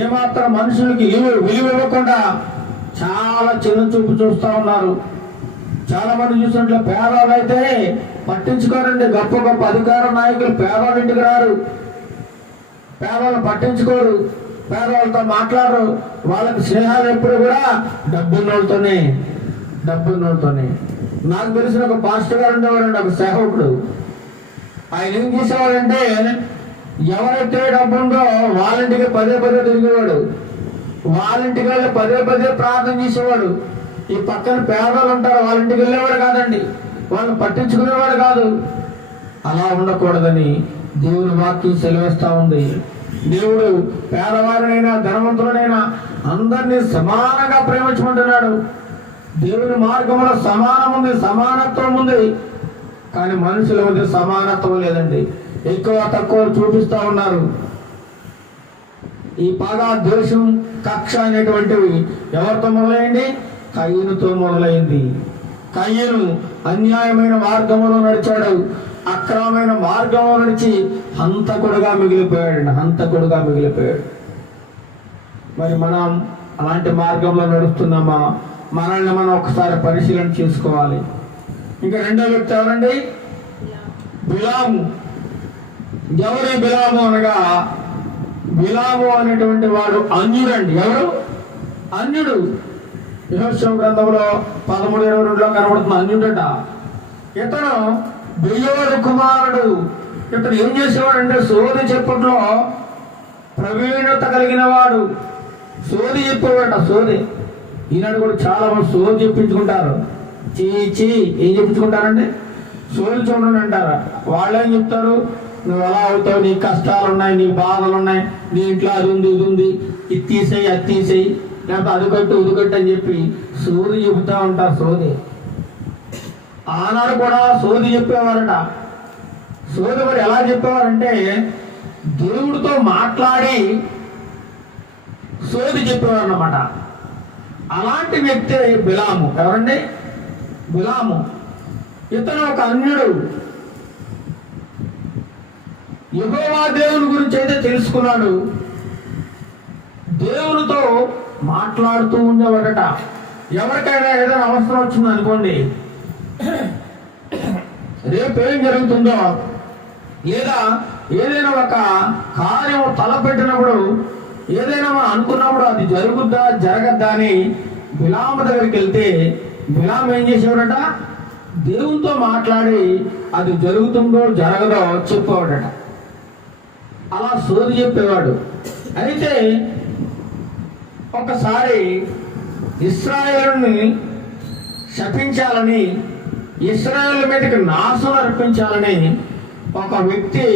ఏమాత్రం మనుషులకి విలువ ఇవ్వకుండా చాలా చిన్న చూపు చూస్తూ ఉన్నారు. చాలా మంది చూసినట్లు పేదవాళ్ళు అయితే పట్టించుకోరండి. గొప్ప గొప్ప అధికార నాయకులు పేదవాళ్ళ ఇంటికి రారు, పేదవాళ్ళు పట్టించుకోరు, పేదవాళ్ళతో మాట్లాడరు. వాళ్ళకి స్నేహాలు ఎప్పుడు కూడా డబ్బున్నోళ్ళతోనే. నాకు తెలిసిన ఒక పాస్టర్ గారు ఉండేవాడండి, ఒక సేవకుడు. ఆయన ఏం చేసేవాడంటే, ఎవరైతే డబ్బు ఉందో వాళ్ళింటికి పదే తిరిగేవాడు, వాళ్ళింటికి వెళ్ళి పదే ప్రార్థన చేసేవాడు. ఈ పక్కన పేదలు ఉంటారు, వాళ్ళ ఇంటికి వెళ్ళేవాడు కాదండి, వాళ్ళని పట్టించుకునేవాడు కాదు. అలా ఉండకూడదని దేవుని వాక్యం సెలవిస్తా ఉంది. దేవుడు పేదవారినైనా ధనవంతులనైనా అందరినీ సమానంగా ప్రేమించమంటున్నాడు. దేవుని మార్గంలో సమానం ఉంది, సమానత్వం ఉంది. కానీ మనుషుల మధ్య సమానత్వం లేదండి. ఎక్కువ తక్కువ చూపిస్తా ఉన్నారు. ఈ పగ, ద్వేషం, కక్ష అనేటువంటివి ఎవరితో మొదలైంది? కయ్యనుతో మొదలైంది. కయ్యను అన్యాయమైన మార్గంలో నడిచాడు. అక్రమమైన మార్గంలో నడిచి హంతకుడుగా మిగిలిపోయాడు. మరి మనం అలాంటి మార్గంలో నడుస్తున్నామా? మనల్ని మనం ఒకసారి పరిశీలన చేసుకోవాలి. ఇంకా రెండో వ్యక్తి ఎవరండి? బిలాము. ఎవరి బిలాము అనగా, బిలాము అనేటువంటి వాడు అన్యుడండి. ఎవరు? అన్యుడు. యెహోషువ గ్రంథంలో 13:22 కనబడుతున్న అన్యుడట. ఇతను బెయోరు కుమారుడు. ఇతను ఏం చేసేవాడంటే సోది చెప్పుట్లో ప్రవీణత కలిగిన వాడు. సోది చెప్పేవాడ. సోది ఈనాడు కూడా చాలా మంది సోది చెప్పించుకుంటారు. ఏం చెప్పించుకుంటారండి? సోది చూడండి అంటారు. వాళ్ళేం చెప్తారు? నువ్వు ఎలా అవుతావు, నీ కష్టాలు ఉన్నాయి, నీ బాధలు ఉన్నాయి, నీ ఇంట్లో అది ఉంది, ఇది ఉంది, ఇది తీసేయి, అది తీసేయి, లేకపోతే అది కట్టు, ఇది కట్టు అని చెప్పి సోది చెబుతా ఉంటారు. సోది ఆనాడు కూడా సోది చెప్పేవారట. సోది మరి ఎలా చెప్పేవారంటే దేవుడితో మాట్లాడి సోది చెప్పేవారు అన్నమాట. అలాంటి వ్యక్తి బిలాము. ఎవరండి? బిలాము. ఇతను ఒక అన్యుడు. యెహోవా దేవుని గురించి అయితే తెలుసుకున్నాడు. దేవునితో మాట్లాడుతూ ఉండేవాడట. ఎవరికైనా ఏదైనా అవసరం వచ్చింది అనుకోండి, రేపు ఏం జరుగుతుందో, లేదా ఏదైనా ఒక కార్యం తలపెట్టినప్పుడు, ఏదైనా మనం అనుకున్నప్పుడు అది జరుగుద్దా జరగద్దా అని బిలాము దగ్గరికి వెళ్తే బిలాము ఏం చేసేవాడట? దేవునితో మాట్లాడి అది జరుగుతుందో జరగదో చెప్పేవాడట. అలా సోది చెప్పేవాడు. అయితే ఒకసారి ఇశ్రాయేలుని శపించాలని, ఇశ్రాయేలు మీదకి నాశనం అర్పించాలని ఒక వ్యక్తి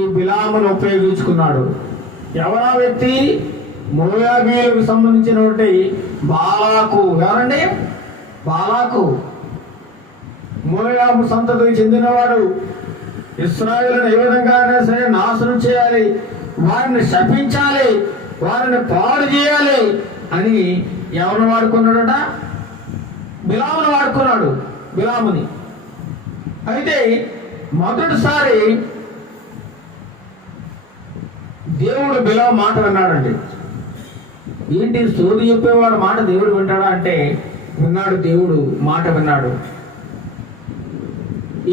ఈ బిలామును ఉపయోగించుకున్నాడు. ఎవరా వ్యక్తి? మోయాబీలకు సంబంధించినటువంటి బాలాకు. ఎవరండి? బాలాకు. మోయాబు సంతతికి చెందినవాడు. ఇశ్రాయేలును ఏ విధంగానే సరే నాశనం చేయాలి, వారిని శపించాలి, వారిని పాడు చేయాలి అని ఎవరిని వాడుకున్నాడట? బిలామును వాడుకున్నాడు. బిలాముని. అయితే మొదటిసారి దేవుడు బిలాము మాట విన్నాడండి. ఏంటి సోది చెప్పేవాడు మాట దేవుడు వింటాడా అంటే విన్నాడు. దేవుడు మాట విన్నాడు.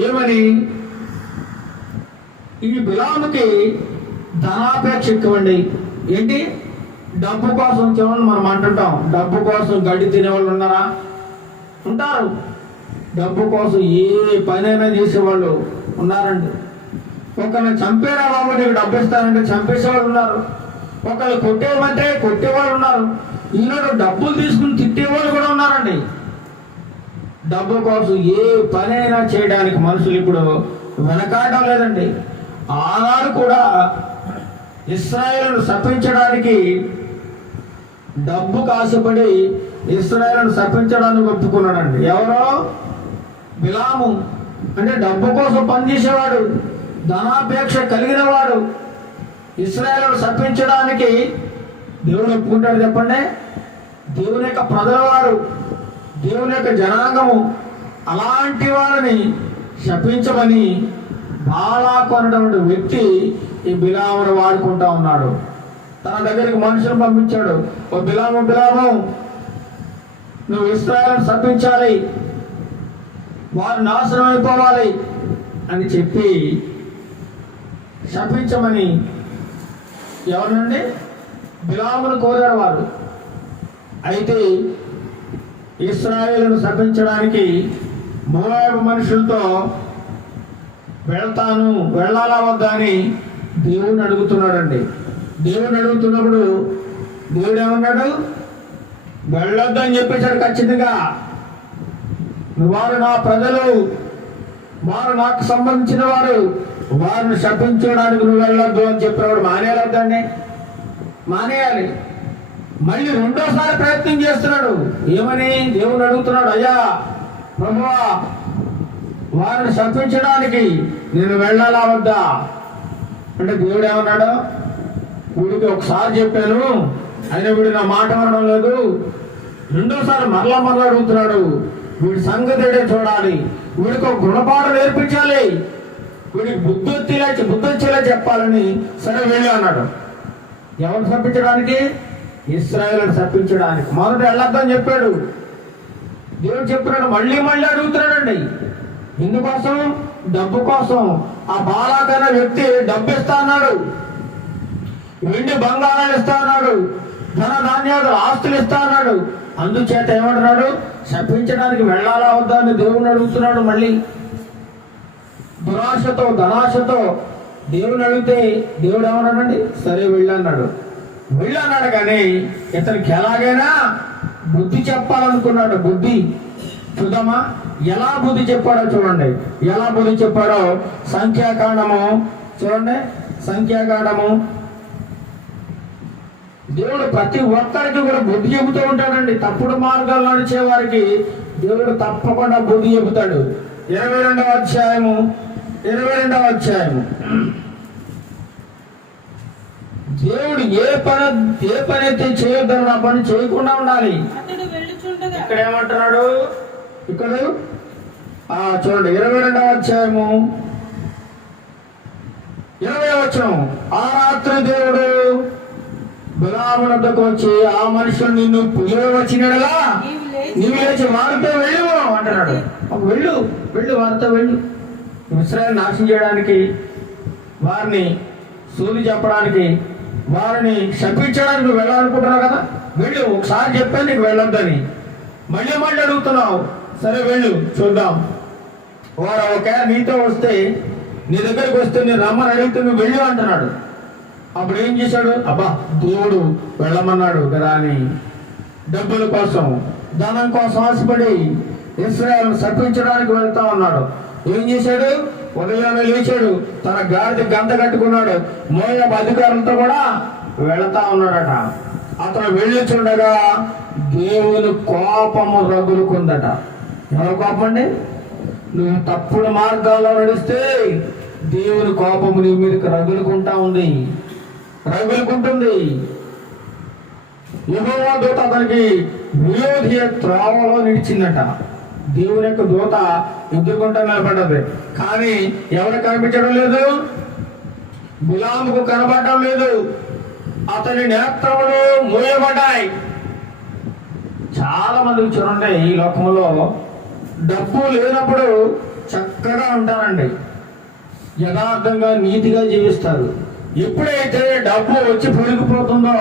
ఏమని? ఈ బిలాముకి ధనాపేక్ష ఎక్కువండి. ఏంటి? డబ్బు కోసం చూడండి, మనం అంటుంటాం డబ్బు కోసం గడ్డి తినేవాళ్ళు ఉన్నారా? ఉంటారు. డబ్బు కోసం ఏ పనైనా చేసేవాళ్ళు ఉన్నారండి. ఒకరిని చంపేరా బాబు నీకు డబ్బు ఇస్తానంటే చంపేసేవాళ్ళు ఉన్నారు. ఒకళ్ళు కొట్టేయమంటే కొట్టేవాళ్ళు ఉన్నారు. ఈనాడు డబ్బులు తీసుకుని తిట్టేవాళ్ళు కూడా ఉన్నారండి. డబ్బు కోసం ఏ పనైనా చేయడానికి మనుషులు ఇప్పుడు వెనకాడడం లేదండి. ఆనాడు కూడా ఇశ్రాయేలును శపించడానికి డబ్బుకు ఆశపడి ఇశ్రాయేలును శపించడానికి ఒప్పుకున్నాడండి. ఎవరో? బిలాము. అంటే డబ్బు కోసం పనిచేసేవాడు, ధనాపేక్ష కలిగిన వాడు. ఇశ్రాయేలును శపించడానికి దేవుడు ఒప్పుకుంటాడు చెప్పండి? దేవుని యొక్క ప్రజల వారు, దేవుని యొక్క జనాంగము, అలాంటి వారిని శపించమని బాలాకు అనేటువంటి వ్యక్తి ఈ బిలామును వాడుకుంటా ఉన్నాడు. తన దగ్గరికి మనుషులు పంపించాడు. ఓ బిలాము, బిలాము, నువ్వు ఇశ్రాయేలును శపించాలి, వారు నాశనం అయిపోవాలి అని చెప్పి శపించమని ఎవరినండి? బిలామును కోరారు వారు. అయితే ఇశ్రాయేలును శపించడానికి మోయాబు మనుషులతో వెళ్ళాలా వద్దా అని దేవుడిని అడుగుతున్నాడండి. దేవుడిని అడుగుతున్నప్పుడు దేవుడు ఏమన్నాడు? వెళ్ళొద్దు అని చెప్పేశాడు ఖచ్చితంగా. వారు నా ప్రజలు, వారు నాకు సంబంధించిన వారు, వారిని శపించడానికి నువ్వు వెళ్ళొద్దు అని చెప్పినప్పుడు మానేయాలండి, మానేయాలి. మళ్ళీ రెండోసారి ప్రయత్నం చేస్తున్నాడు. ఏమని దేవుని అడుగుతున్నాడు, అయ్యా ప్రభువా వారిని శపించడానికి నేను వెళ్ళాలా వద్దా అంటే దేవుడు ఏమన్నాడు, వీడికి ఒకసారి చెప్పాను అయినా వీడు నా మాట అనడం లేదు, రెండోసారి మరలా అడుగుతున్నాడు. వీడి సంగతి చూడాలి, వీడికి ఒక గుణపాఠం నేర్పించాలి, వీడికి బుద్ధి వచ్చేలా చెప్పాలని సరే వెళ్ళి అన్నాడు. ఎవరు తప్పించడానికి? ఇశ్రాయేలును తప్పించడానికి. మొదట వెళ్ళొద్దని చెప్పాడు. దేవుడు చెప్పినాడు, మళ్ళీ అడుగుతున్నాడండి. ఎందుకోసం? డబ్బు కోసం. ఆ బాలాకైన వ్యక్తి డబ్బు ఇస్తా అన్నాడు, వెండి బంగారాలు ఇస్తా అన్నాడు, ధన ధాన్యాలు ఆస్తులు ఇస్తా అన్నాడు. అందుచేత ఏమంటున్నాడు, శపించడానికి వెళ్ళాలా వద్దా అని దేవుని అడుగుతున్నాడు. మళ్ళీ దురాశతో ధనాశతో దేవుని అడిగితే దేవుడు ఏమన్నాడండి, సరే వెళ్ళన్నాడు కానీ ఇతనికి ఎలాగైనా బుద్ధి చెప్పాలనుకున్నాడు. బుద్ధి చూద్దామా, ఎలా బుద్ధి చెప్పాడో చూడండి. ఎలా బుద్ధి చెప్పాడో సంఖ్యాకాండము చూడండి. సంఖ్యాకాండము దేవుడు ప్రతి ఒక్కరికి కూడా బుద్ధి చెబుతూ ఉంటాడండి. తప్పుడు మార్గాలు నడిచే వారికి దేవుడు తప్పకుండా బుద్ధి చెబుతాడు. 22వ అధ్యాయము దేవుడు ఏ పని అయితే చేయొద్దని ఆ పని చేయకుండా ఉండాలి. ఇక్కడ ఏమంటున్నాడు, ఇక్కడ చూడండి 22వ అధ్యాయము 20వ వచనం. ఆ రాత్రి దేవుడు బిలాము వద్దకు వచ్చి, ఆ మనుషులు నిన్ను వచ్చినలా నీవు లేచి వారితో వెళ్ళు అంటున్నాడు. వెళ్ళు వారితో వెళ్ళు. ఇశ్రాయేలు నాశనం చేయడానికి, వారిని సూది చెప్పడానికి, వారిని శపించడానికి వెళ్ళాలనుకుంటున్నావు కదా, వెళ్ళు. ఒకసారి చెప్పాను నీకు వెళ్ళొద్దని, మళ్ళీ అడుగుతున్నావు. సరే వెళ్ళు, చూద్దాం. వారు ఒకవేళ నీతో వస్తే, నీ దగ్గరికి వస్తే నేను రమ్మని అడిగితే నువ్వు వెళ్ళు అంటున్నాడు. అప్పుడు ఏం చేశాడు, అబ్బా దేవుడు వెళ్ళమన్నాడు కదా అని డబ్బుల కోసం ధనం కోసం ఆశపడి ఇశ్రాయేలును శపించడానికి వెళ్తా ఉన్నాడు. ఏం చేశాడు, ఉదయాన్నే లేచాడు, తన గాడిద గంత కట్టుకున్నాడు, మోయాబు అధికారులతో కూడా వెళతా ఉన్నాడట. అతను వెళ్ళి చూడగా దేవుని కోపము రగులుకుందట. ఎవరి కోపం అండి? నువ్వు తప్పుడు మార్గాల్లో నడిస్తే దేవుని కోపము నీ మీదకి రగులుకుంటుంది. యెహోవా దూత అతనికి విరోధి త్రోవలో నిలిచిందట. దేవుని యొక్క దూత ఎదుర్కొంటా నిలబడ్డది, కానీ ఎవరు కనిపించడం లేదు, బిలాముకు కనబడటం లేదు. అతని నేత్రములు మూయబడ్డాయి. చాలా మందికి చూడండి, ఈ లోకంలో డబ్బు లేనప్పుడు చక్కగా ఉంటారండి, యథార్థంగా నీతిగా జీవిస్తారు. ఎప్పుడైతే డబ్బు వచ్చి పెరిగిపోతుందో,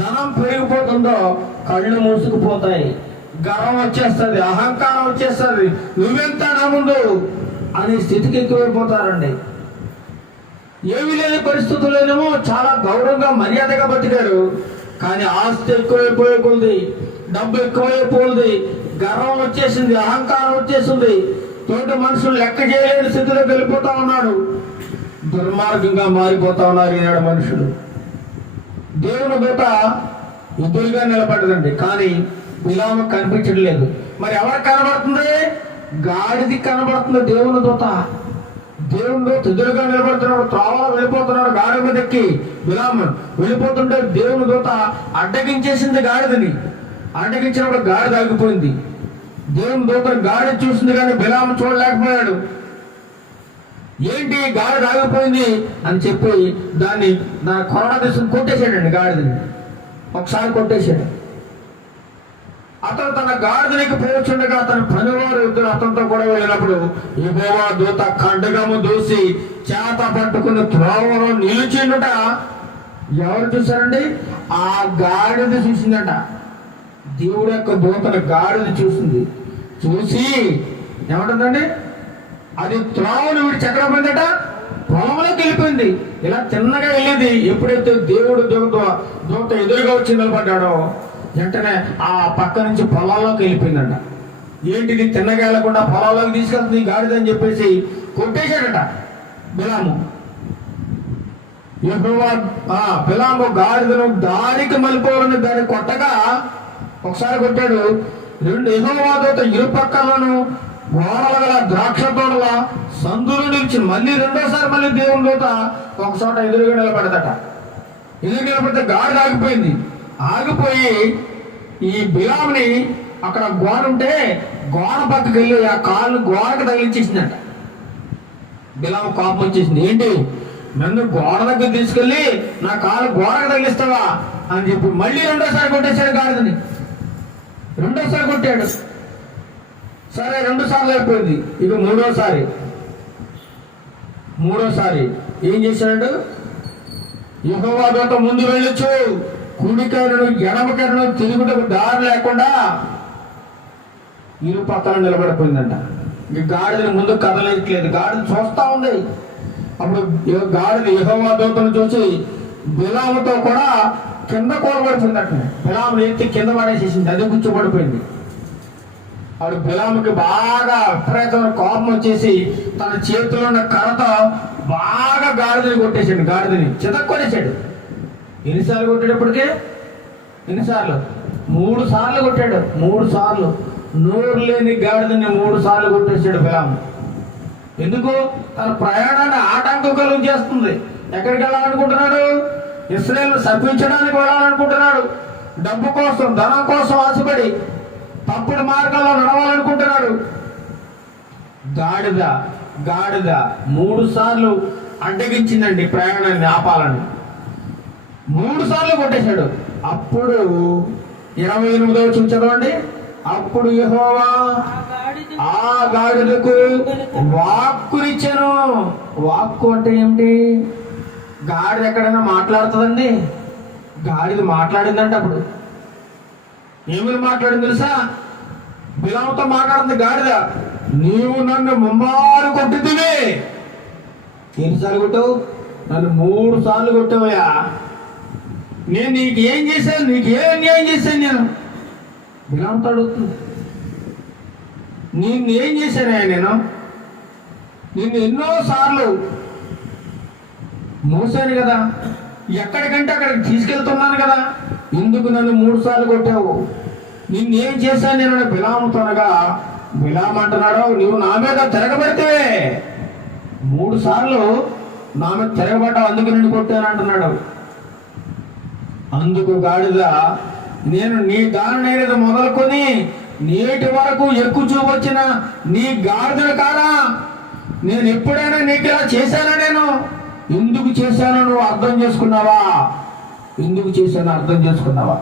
ధనం పెరిగిపోతుందో కళ్ళు మూసుకుపోతాయి, గర్వం వచ్చేస్తుంది, అహంకారం వచ్చేస్తుంది, నువ్వెంత నా ముందు అనే స్థితికి ఎక్కువైపోతారండి. ఏమీ లేని పరిస్థితుల్లోనేమో చాలా గౌరవంగా మర్యాదగా బతికారు, కానీ ఆస్తి ఎక్కువైపోయే కొలది, డబ్బు ఎక్కువైపోయింది, గర్వం వచ్చేసింది, అహంకారం వచ్చేసింది, తోటి మనుషులు లెక్క చేయలేని స్థితిలోకి వెళ్ళిపోతా ఉన్నాడు. దుర్మార్గంగా మారిపోతా ఉన్నారు ఈనాడు మనుషులు. దేవుని దూత ఎదురుగా నిలబడదండి, కానీ బిలాము కనిపించడం లేదు. మరి ఎవరికి కనబడుతుంది? గాడిది కనబడుతుంది. దేవుని దూత ఎదురుగా నిలబడుతున్నాడు, త్రోవలో వెళ్ళిపోతున్నాడు. గాడి మీద ఎక్కి బిలాము వెళ్ళిపోతుంటే దేవుని దూత అడ్డగించేసింది గాడిదని. అడ్డగించినప్పుడు గాడిద ఆగిపోయింది. దేవుని దూత గాడి చూసింది కానీ బిలాము చూడలేకపోయాడు. ఏంటి గాడిద ఆగిపోయింది అని చెప్పి దాన్ని కొరడా తీసుకుని కొట్టేశాడండి. గాడిదని ఒకసారి కొట్టేశాడు. అతను తన గాడిదనికి పోచుండగా అతని పనివారు ఇద్దరు అతనితో కూడా వెళ్ళినప్పుడు యెహోవా దూత ఖడ్గము దూసి చేత పట్టుకుని త్రోవలో నిలిచిండుట ఎవరు చూశారండి? ఆ గాడిద చూసిందట. దేవుడు యొక్క దూతను గాడిద చూసింది. చూసి ఏమంటుందండి, అది త్రోవను వీడి చక్రం పోయిందట, పొలంలోకి వెళ్ళిపోయింది. ఇలా తిన్నగా వెళ్ళేది. ఎప్పుడైతే దేవుడు దూత ఎదురుగా వచ్చి నిలబడ్డాడో వెంటనే ఆ పక్క నుంచి పొలాల్లోకి వెళ్ళిపోయిందంట. ఏంటిది తిన్నగా వెళ్లకుండా పొలంలోకి తీసుకెళ్తుంది ఈ గాడిద అని చెప్పేసి కొట్టేశాడట బిలాము. బిలాము గాడిదను దారికి మలిపోవాలని దాన్ని కొట్టగా ఒకసారి కొట్టాడు. యెహోవా దూత ఇరుపక్కలను గోడల గల ద్రాక్ష తోటల సందులు నిలిచి మళ్ళీ రెండోసారి మళ్ళీ దేవుని దూత ఒక చోట ఎదురుగా నిలబడదట. ఎదురు నిలబడితే గాడిద ఆగిపోయింది. ఆగిపోయి ఈ బిలాముని అక్కడ గోడ ఉంటే గోడ పక్కకి వెళ్ళి ఆ కాళ్ళు గోడకు తగిలించేసిందట. బిలాము కోపం వచ్చేసింది. ఏంటి నన్ను గోడ దగ్గర తీసుకెళ్ళి నా కాలు గోడకు తగిలిస్తావా అని చెప్పి మళ్ళీ రెండోసారి కొట్టేశాడు గాడిదని. రెండోసారి కొట్టాడు. సరే 2 సార్లు అయిపోయింది. ఇక మూడోసారి ఏం చేశాడు? యెహోవా దూత ముందు వెళ్ళొచ్చు, కుడికైనను ఎడమకైనను తిరుగుటకు దారి లేకుండా ఇరు పక్కన నిలబడిపోయిందంట. ఈ గాడిదని ముందు కదలట్లేదు. గాడిద చూస్తా ఉంది. అప్పుడు గాడిద యెహోవా దూతను చూసి బిలాముతో కూడా కింద కూలబడిపోయిందట. బిలాముని ఎత్తి కింద పడేసేసింది. అది కూర్చోబడిపోయింది. ఆవిడ బిలాముకి బాగా విపరీతమైన కోపం వచ్చేసి తన చేతిలో ఉన్న కర్రతో బాగా గాడిదని కొట్టేశాడు. గాడిదని చితక్కొట్టేశాడు. ఎన్నిసార్లు కొట్టేటప్పటికే? 3 సార్లు కొట్టాడు. 3 సార్లు నోరు లేని గాడిదని 3 సార్లు కొట్టేశాడు బిలాము. ఎందుకు? తన ప్రయాణాన్ని ఆటంకం కలుగు చేస్తుంది. ఎక్కడికి వెళ్ళాలనుకుంటున్నాడు? ఇశ్రాయేలును శపించడానికి వెళ్ళాలనుకుంటున్నాడు. డబ్బు కోసం, ధనం కోసం ఆశపడి తప్పుడు మార్గాల్లో నడవాలనుకుంటున్నాడు. గాడిద 3 సార్లు అడ్డగించిందండి ప్రయాణాన్ని ఆపాలని. 3 సార్లు కొట్టేశాడు. అప్పుడు 28వ వచనం చదవండి. అప్పుడు యెహోవా ఆ గాడిదకు వాక్కునిచ్చెను. వాక్కు అంటే ఏమిటి? గాడిద ఎక్కడైనా మాట్లాడుతుందండి? గాడిద మాట్లాడిందంటే అప్పుడు ఏమని మాట్లాడింది తెలుసా? బిలాముతో మాట్లాడుతుంది గాడిద. నీవు నన్ను ముమ్మారు కొట్టితివి. ఎన్నిసార్లు కొట్టావు? నన్ను 3 సార్లు కొట్టావయ్యా. నేను నీకేం చేశాను? నీకేం అన్యాయం చేశాను? నేను బిలాముతో అడుగుతుంది. నిన్నేం చేశానయ్యా? నేను నిన్ను ఎన్నోసార్లు మోసాను కదా, ఎక్కడికంటే అక్కడికి తీసుకెళ్తున్నాను కదా, ఎందుకు నన్ను 3 సార్లు కొట్టావు? నిన్నేం చేశాను నేను? బిలాముతో అనగా బిలాము అంటున్నాడు, నువ్వు నా మీద తిరగబడితే 3 సార్లు నా మీద తిరగబడ్డావు, అందుకు నిన్ను కొట్టాను అంటున్నాడు. అందుకు గాడిద, నేను నీ దానినైనది మొదలుకొని నేటి వరకు ఎక్కువ చూపొచ్చిన నీ గాడిదను కాదా? నేను ఎప్పుడైనా నీకు ఇలా చేశానా? నేను ఎందుకు చేశానో నువ్వు అర్థం చేసుకున్నావా? ఎందుకు చేశానో అర్థం చేసుకున్నావా?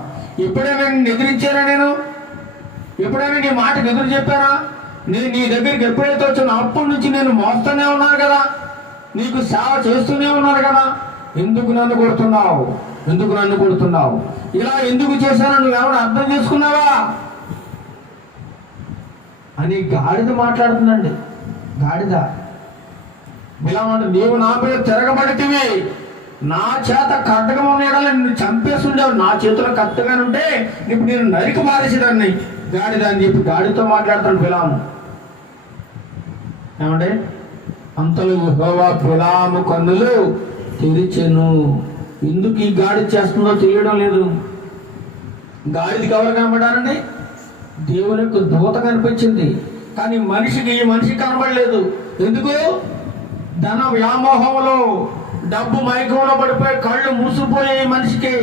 ఎప్పుడైనా నేను ఎదిరించానా? నేను ఎప్పుడైనా నీ మాటకు ఎదురు చెప్పానా? నేను నీ దగ్గరికి ఎప్పుడైతే వచ్చానో అప్పటి నుంచి నేను మోస్తూనే ఉన్నాను కదా, నీకు సేవ చేస్తూనే ఉన్నాను కదా. ఎందుకు నన్ను కొడుతున్నావు? ఇలా ఎందుకు చేశానో నువ్వు ఎవరు అర్థం చేసుకున్నావా అని గాడిద మాట్లాడుతుందండి. గాడిద బిలాము, నీవు నా మీద తిరగబడితివి, నా చేత ఖడ్గము నీడని నిన్ను చంపేస్తుండేవు. నా చేతిలో కట్టగానే ఉంటే ఇప్పుడు నేను నరికి మారేసేదాన్ని గాడిద అని చెప్పి గాడితో మాట్లాడుతాడు బిలాము. ఏమంటే అంతలో యెహోవా బిలాము కన్నులు తెరిచెను. ఎందుకు ఈ గాడి చేస్తుందో తెలియడం లేదు. గాడిదకి ఎవరు కనబడారండి? దేవుని యొక్క దూత కనిపించింది. కానీ ఈ మనిషి కనబడలేదు. ఎందుకు? ధన వ్యామోహంలో, డబ్బు మైకంలో పడిపోయి కళ్ళు మూసిపోయే మనిషికి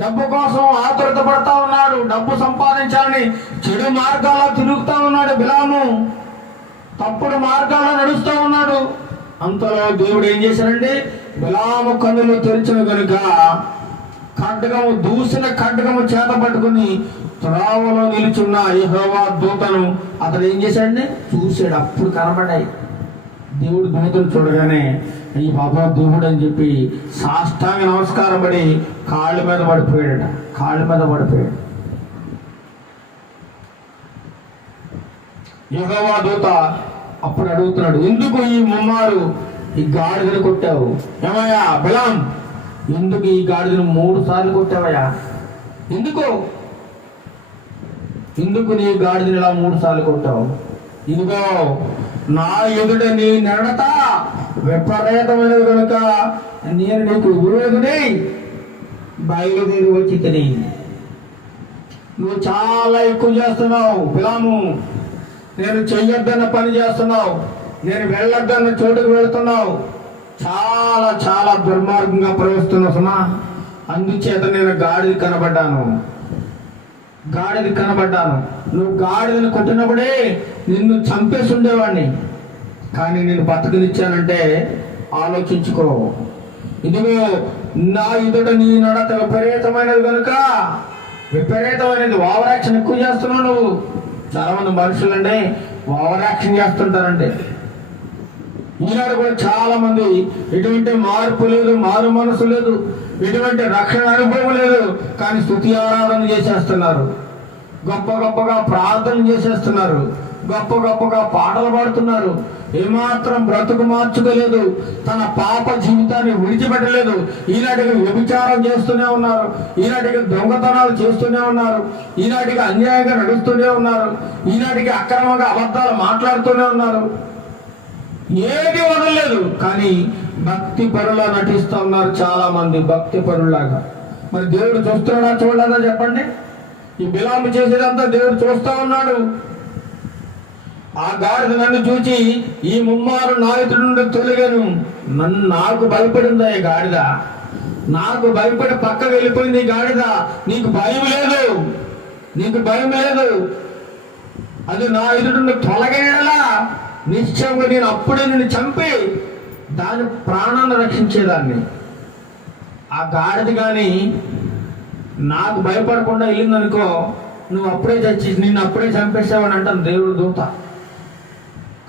డబ్బు కోసం ఆతురత పడతా ఉన్నాడు. డబ్బు సంపాదించాలని చెడు మార్గాల్లో తిరుగుతూ ఉన్నాడు బిలాము. తప్పుడు మార్గాల్లో నడుస్తూ ఉన్నాడు. అంతలో దేవుడు ఏం చేశాడండి? బిలాము కన్నులు తెరిచిన కనుక ఖడ్గము, దూసిన ఖడ్గము చేత పట్టుకుని త్రోవలో నిలుచున్న యెహోవా దూతను అతను ఏం చేశాడండి? చూశాడు. అప్పుడు కనబడ్డాయి. దేవుడు దూతను చూడగానే ఈ బాబా దేవుడు అని చెప్పి సాష్టాంగ నమస్కారం పడి కాళ్ళ మీద పడిపోయాడు. యెహోవా దూత అప్పుడు అడుగుతున్నాడు, ఎందుకు ఈ ముమ్మారు ఈ గాడిదను కొట్టావు? ఏమయ్యా బిలాం, ఎందుకు ఈ గాడిదను 3 సార్లు కొట్టావయ్యా? ఎందుకు? ఎందుకు నీ గాడిదని ఇలా 3 సార్లు కొట్టావు? ఇదిగో నా ఎదుట నీ నడత విపరీతమైనది కనుక నేను నీకు విరోధిని బయలుదేరి వచ్చి తిని. నువ్వు చాలా ఎక్కువ చేస్తున్నావు బిలాము. నేను చెయ్యొద్దన్న పని చేస్తున్నావు, నేను వెళ్ళొద్దన్న చోటుకు వెళుతున్నావు, చాలా చాలా దుర్మార్గంగా ప్రవేశిస్తున్నావు సుమా. అందుచేత నేను గాడిది కనబడ్డాను. నువ్వు గాడిదని కొట్టినప్పుడే నిన్ను చంపేసి ఉండేవాడిని, కానీ నేను బతకనిచ్చానంటే ఆలోచించుకో. ఇదిగో నా ఎదుట నీ నడత విపరీతమైనది కనుక, విపరీతమైనది ఓవరాక్షన్ ఎక్కువ చేస్తున్నావు నువ్వు. చాలా మంది మనుషులండి ఓవరాక్షన్ చేస్తుంటారండి. ఈనాడు కూడా చాలా మంది ఎటువంటి మార్పు లేదు, మారు మనసు లేదు, ఎటువంటి రక్షణ అనుభవం లేదు, కానీ స్తుతి ఆరాధన చేసేస్తున్నారు, గొప్ప గొప్పగా ప్రార్థన చేసేస్తున్నారు, గొప్ప గొప్పగా పాటలు పాడుతున్నారు. ఏమాత్రం బ్రతుకు మార్చుకోలేదు, తన పాప జీవితాన్ని విడిచిపెట్టలేదు. ఈనాటికి వ్యభిచారం చేస్తూనే ఉన్నారు, ఈనాటికి దొంగతనాలు చేస్తూనే ఉన్నారు, ఈనాటికి అన్యాయంగా నడుస్తూనే ఉన్నారు, ఈనాటికి అక్రమంగా అబద్ధాలు మాట్లాడుతూనే ఉన్నారు. ఏది వదలలేదు, కానీ భక్తి పరులా నటిస్తూ ఉన్నారు చాలా మంది, భక్తి పరులాగా. మరి దేవుడు చూస్తున్నాడా చూడలేదా చెప్పండి? ఈ బిలాము చేసేదంతా దేవుడు చూస్తా ఉన్నాడు. ఆ గాడిద నన్ను చూచి ఈ ముమ్మారు నాయకుడి నుండి తొలగాను, నాకు భయపడిందా ఈ గాడిద, నాకు భయపడి పక్కకు వెళ్ళిపోయింది ఈ గాడిద. నీకు భయం లేదు, అది నా ఎదుటి నుండి తొలగేయడలా నిశ్చయంగా నేను అప్పుడే నిన్ను చంపి దాని ప్రాణాన్ని రక్షించేదాన్ని. ఆ గాడిద కానీ నాకు భయపడకుండా వెళ్ళిందనుకో, నువ్వు అప్పుడే నిన్ను అప్పుడే చంపేసావని అంటాను దేవుడు దూత.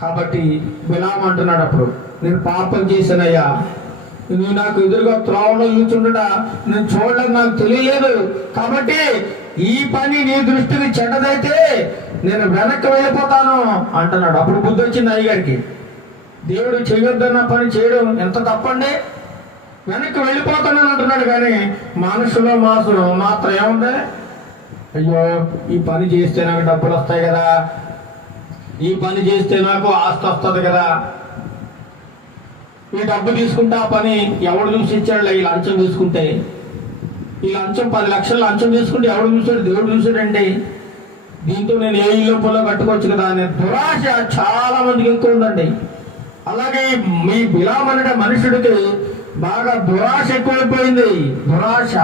కాబట్టి బిలాము అంటున్నాడు, అప్పుడు నేను పాపం చేశానయ్యా, నువ్వు నాకు ఎదురుగా త్రోవలో కూర్చుంటా నేను చూడలేదు, నాకు తెలియలేదు, కాబట్టి ఈ పని నీ దృష్టికి చెడ్డదైతే నేను వెనక్కి వెళ్ళిపోతాను అంటున్నాడు. అప్పుడు బుద్ధి వచ్చింది అయ్యగారికి, దేవుడు చేయొద్దన్న పని చేయడం ఎంత తప్పండి, వెనక్కి వెళ్ళిపోతానని అంటున్నాడు. కానీ మనుషులో మాత్రం ఏముంది, అయ్యో ఈ పని చేస్తే నాకు డబ్బులు వస్తాయి కదా, ఈ పని చేస్తే నాకు ఆస్తి వస్తుంది కదా, ఈ డబ్బు తీసుకుంటే ఆ పని ఎవడు చూసి ఇచ్చాడు, ఈ లంచం తీసుకుంటే, ఈ లంచం 10 లక్షలు లంచం తీసుకుంటే ఎవడు చూసాడు, దేవుడు చూసాడండి, దీంతో నేను ఏ ఇల్లు పొలం కట్టుకోవచ్చు కదా అనే దురాశ చాలా మందికి ఎక్కువ ఉందండి. అలాగే మీ బిలాము అనే మనుషుడికి బాగా దురాశ ఎక్కువైపోయింది, దురాశ.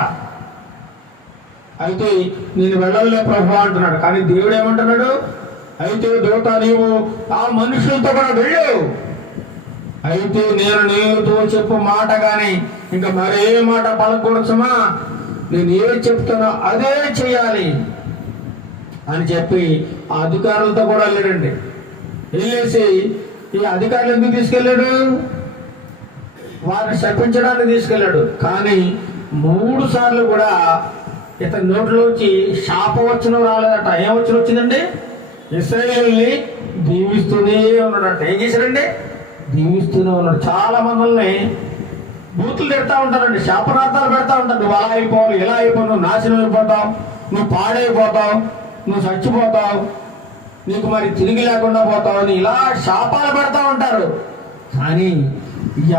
అయితే నేను వెళ్ళలే ప్రభు అంటున్నాడు, కానీ దేవుడు ఏమంటున్నాడు, అయితే దూత నీవు ఆ మనుషులతో కూడా వెళ్ళు, అయితే నేను నీతో చెప్పు మాట కానీ ఇంకా మరే మాట పలకూడదుమా, నేను ఏది చెప్తానో అదే చేయాలి అని చెప్పి ఆ అధికారులతో కూడా వెళ్ళాడండి. వెళ్ళేసి ఈ అధికారులు ఎందుకు తీసుకెళ్ళాడు, వారిని శపించడానికి తీసుకెళ్ళాడు. కానీ 3 సార్లు కూడా ఇతని నోట్లోంచి శాపవచనం రాలేదట. ఏం వచనం వచ్చిందండి, ఇశ్రాయేలుని దీవిస్తూనే ఉన్నాడట. ఏం చేశాడండి, దీవిస్తూనే ఉన్నాడు. చాలా మందిని బూతులు తిడతా ఉంటారండి, శాపనార్థాలు పెడతా ఉంటారు. నువ్వు అలా అయిపోవాలి, ఇలా అయిపోవు, నువ్వు నాశనం అయిపోతావు, నువ్వు పాడైపోతావు, నువ్వు చచ్చిపోతావు, నీకు మరి తిరిగి లేకుండా పోతావు అని ఇలా శాపాలు పెడతా ఉంటారు. కానీ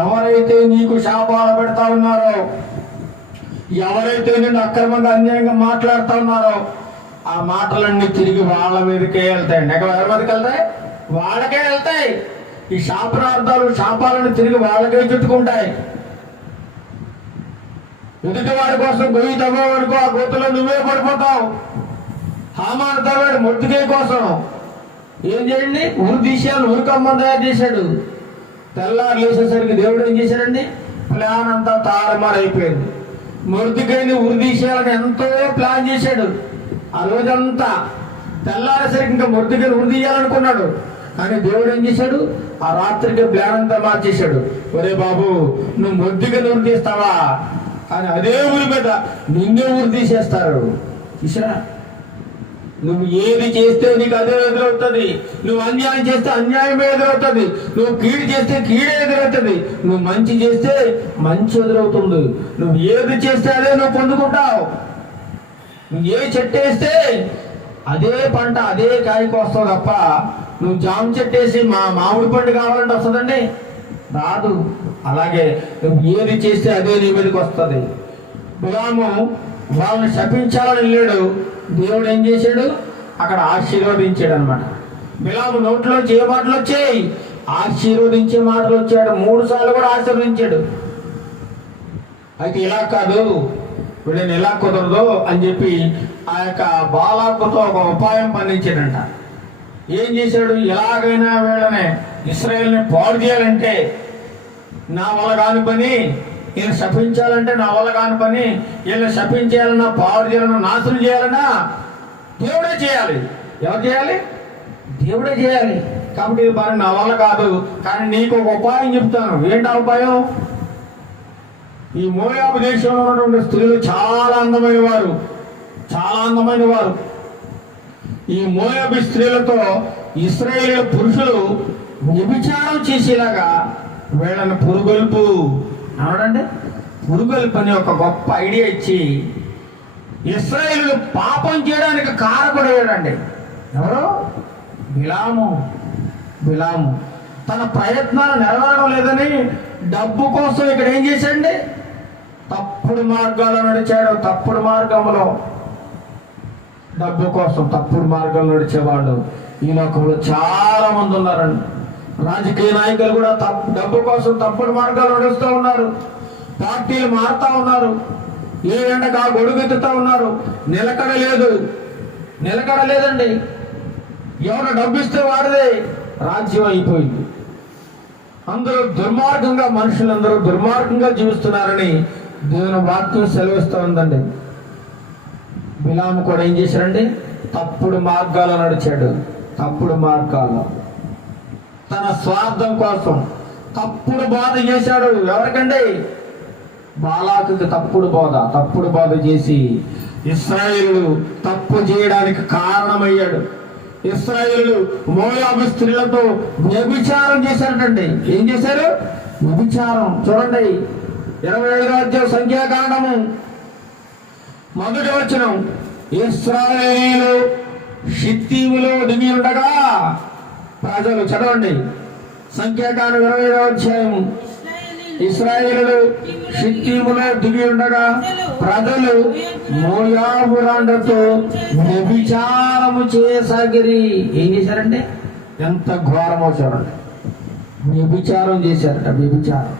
ఎవరైతే నీకు శాపాలు పెడతా ఉన్నారో, ఎవరైతే నిన్ను అక్రమంగా అన్యాయంగా మాట్లాడుతూ ఉన్నారో, ఆ మాటలన్నీ తిరిగి వాళ్ళ మీదకే వెళ్తాయండి. ఎక్కడ ఎవరి మీదకి వెళ్తాయి, వాళ్ళకే వెళ్తాయి. ఈ శాపనార్థాలు శాపాలను తిరిగి వాళ్ళకే చుట్టుకుంటాయి. ఎదుటి వాడి కోసం గొయ్యి తవ్వేవాడికో ఆ గొంతులో నువ్వే పడిపోతావు. హామాను తవ్వాడు మొర్దెకై కోసం, ఏం చేయండి, ఉరి తీసేయాలని ఉరికమ్మని తయారు చేశాడు. తెల్లారు లేచేసరికి దేవుడు ఏం చేశాడండి, ప్లాన్ అంతా తారుమారు అయిపోయింది. మొర్దెకైని ఉరి తీసేయాలని ఎంతో ప్లాన్ చేశాడు. ఆ రోజంతా తెల్లారేసరికి ఇంకా మొర్దెకైని ఉరి తీయాలనుకున్నాడు. కానీ దేవుడు ఏం చేశాడు, ఆ రాత్రికి ప్లాన్ అంతా మార్చేశాడు. ఒరే బాబు, నువ్వు మొర్దెకైని ఉరి తీస్తావా, కానీ అదే ఊరి మీద నిన్నే ఊరి తీసేస్తారు. చూసారా, నువ్వు ఏది చేస్తే నీకు అదే ఎదురవుతుంది, నువ్వు అన్యాయం చేస్తే అన్యాయమే ఎదురవుతుంది, నువ్వు కీడు చేస్తే కీడే ఎదురవుతుంది, నువ్వు మంచి చేస్తే మంచి ఎదురవుతుంది. నువ్వు ఏది చేస్తే అదే నువ్వు పొందుకుంటావు. నువ్వు ఏ చెట్టు వేస్తే అదే పంట అదే కాయకు వస్తావు తప్ప నువ్వు జామ చెట్టు వేసి మామిడి పండు కావాలంటే వస్తుందండి? రాదు. అలాగే నువ్వు ఏది చేస్తే అదే నీ మీదకి వస్తుంది. బిలాము వాళ్ళని శపించాలని వెళ్ళాడు, దేవుడు ఏం చేశాడు? అక్కడ ఆశీర్వదించాడు అనమాట. బిలాము నోట్లోంచి ఏ మాటలు వచ్చాయి? ఆశీర్వదించే మాటలు వచ్చాడు. 3 సార్లు కూడా ఆశీర్వదించాడు. అయితే ఇలా కాదు, వీళ్ళని ఇలా కుదరదు అని చెప్పి ఆ యొక్క బాలాకుతో ఒక ఉపాయం పండించాడంట. ఏం చేశాడు? ఎలాగైనా వీళ్ళని ఇశ్రాయేల్ని పాడు చేయాలంటే నా వల్ల కాని పని, ఈయన శపించాలంటే నా వల్ల కాని పని, వీళ్ళని శపించేయాలన్నా పాడు చేయాలన్నా నాశనం చేయాలన్నా దేవుడే చేయాలి. ఎవరు చేయాలి? దేవుడే చేయాలి. కాబట్టి ఇది పని నా వల్ల కాదు, కానీ నీకు ఒక ఉపాయం చెప్తాను. ఏంటి ఆ ఉపాయం? ఈ మోయాబు దేశంలో ఉన్నటువంటి స్త్రీలు చాలా అందమైన వారు, చాలా అందమైన వారు. ఈ మోయాబు స్త్రీలతో ఇశ్రాయేలు పురుషులు వ్యభిచారం చేసేలాగా వీళ్ళని పురుగొల్పు అనడండి, పురుగొల్పు అని ఒక గొప్ప ఐడియా ఇచ్చి ఇశ్రాయేలు పాపం చేయడానికి కారకుడయ్యాడండి. ఎవరు? బిలాము. బిలాము తన ప్రయత్నాలు నెరవేరడం లేదని డబ్బు కోసం ఇక్కడ ఏం చేశాడండి? తప్పుడు మార్గాల్లో నడిచాడు. తప్పుడు మార్గంలో డబ్బు కోసం తప్పుడు మార్గంలో నడిచేవాళ్ళు ఈ లోకంలో చాలా మంది ఉన్నారండి. రాజకీయ నాయకులు కూడా డబ్బు కోసం తప్పుడు మార్గాలు నడుస్తూ ఉన్నారు. పార్టీలు మారుతా ఉన్నారు. ఏ ఎండగా గొడుగెత్తుతా ఉన్నారు. నిలకడ లేదు, నిలకడ లేదండి. ఎవరు డబ్బిస్తే వాడిదే రాజ్యం అయిపోయింది. అందరూ దుర్మార్గంగా, మనుషులందరూ దుర్మార్గంగా జీవిస్తున్నారని దేవుని వాక్యం సెలవిస్తూ ఉందండి. బిలాము కూడా ఏం చేశాడండి? తప్పుడు మార్గాల్లో నడిచాడు. తప్పుడు మార్గాల్లో తన స్వార్థం కోసం తప్పుడు బోధ చేశాడు. ఎవరికండి? బాలాకుకి తప్పుడు బోధ చేసి ఇశ్రాయేలు తప్పు చేయడానికి కారణమయ్యాడు. ఇశ్రాయేలు మోయాబు స్త్రీలతో వ్యభిచారం చేశారటండి. ఏం చేశారు? వ్యభిచారం. చూడండి 25వ అధ్యాయం సంఖ్యాకాండము 1వ వచనం. ఇశ్రాయేలు షిత్తీములో దిగి ఉండగా ప్రజలు, చదవండి సంఖ్యాకాండం 25వ అధ్యాయం. ఇశ్రాయేలు షిత్తీములో దిగి ఉండగా ప్రజలు మోయాబు రాండ్రతో వ్యభిచారము చేయసాగిరి. ఏం చేశారంటే ఎంత ఘోరమో చూడండి. వ్యభిచారం చేశారట. వ్యభిచారం.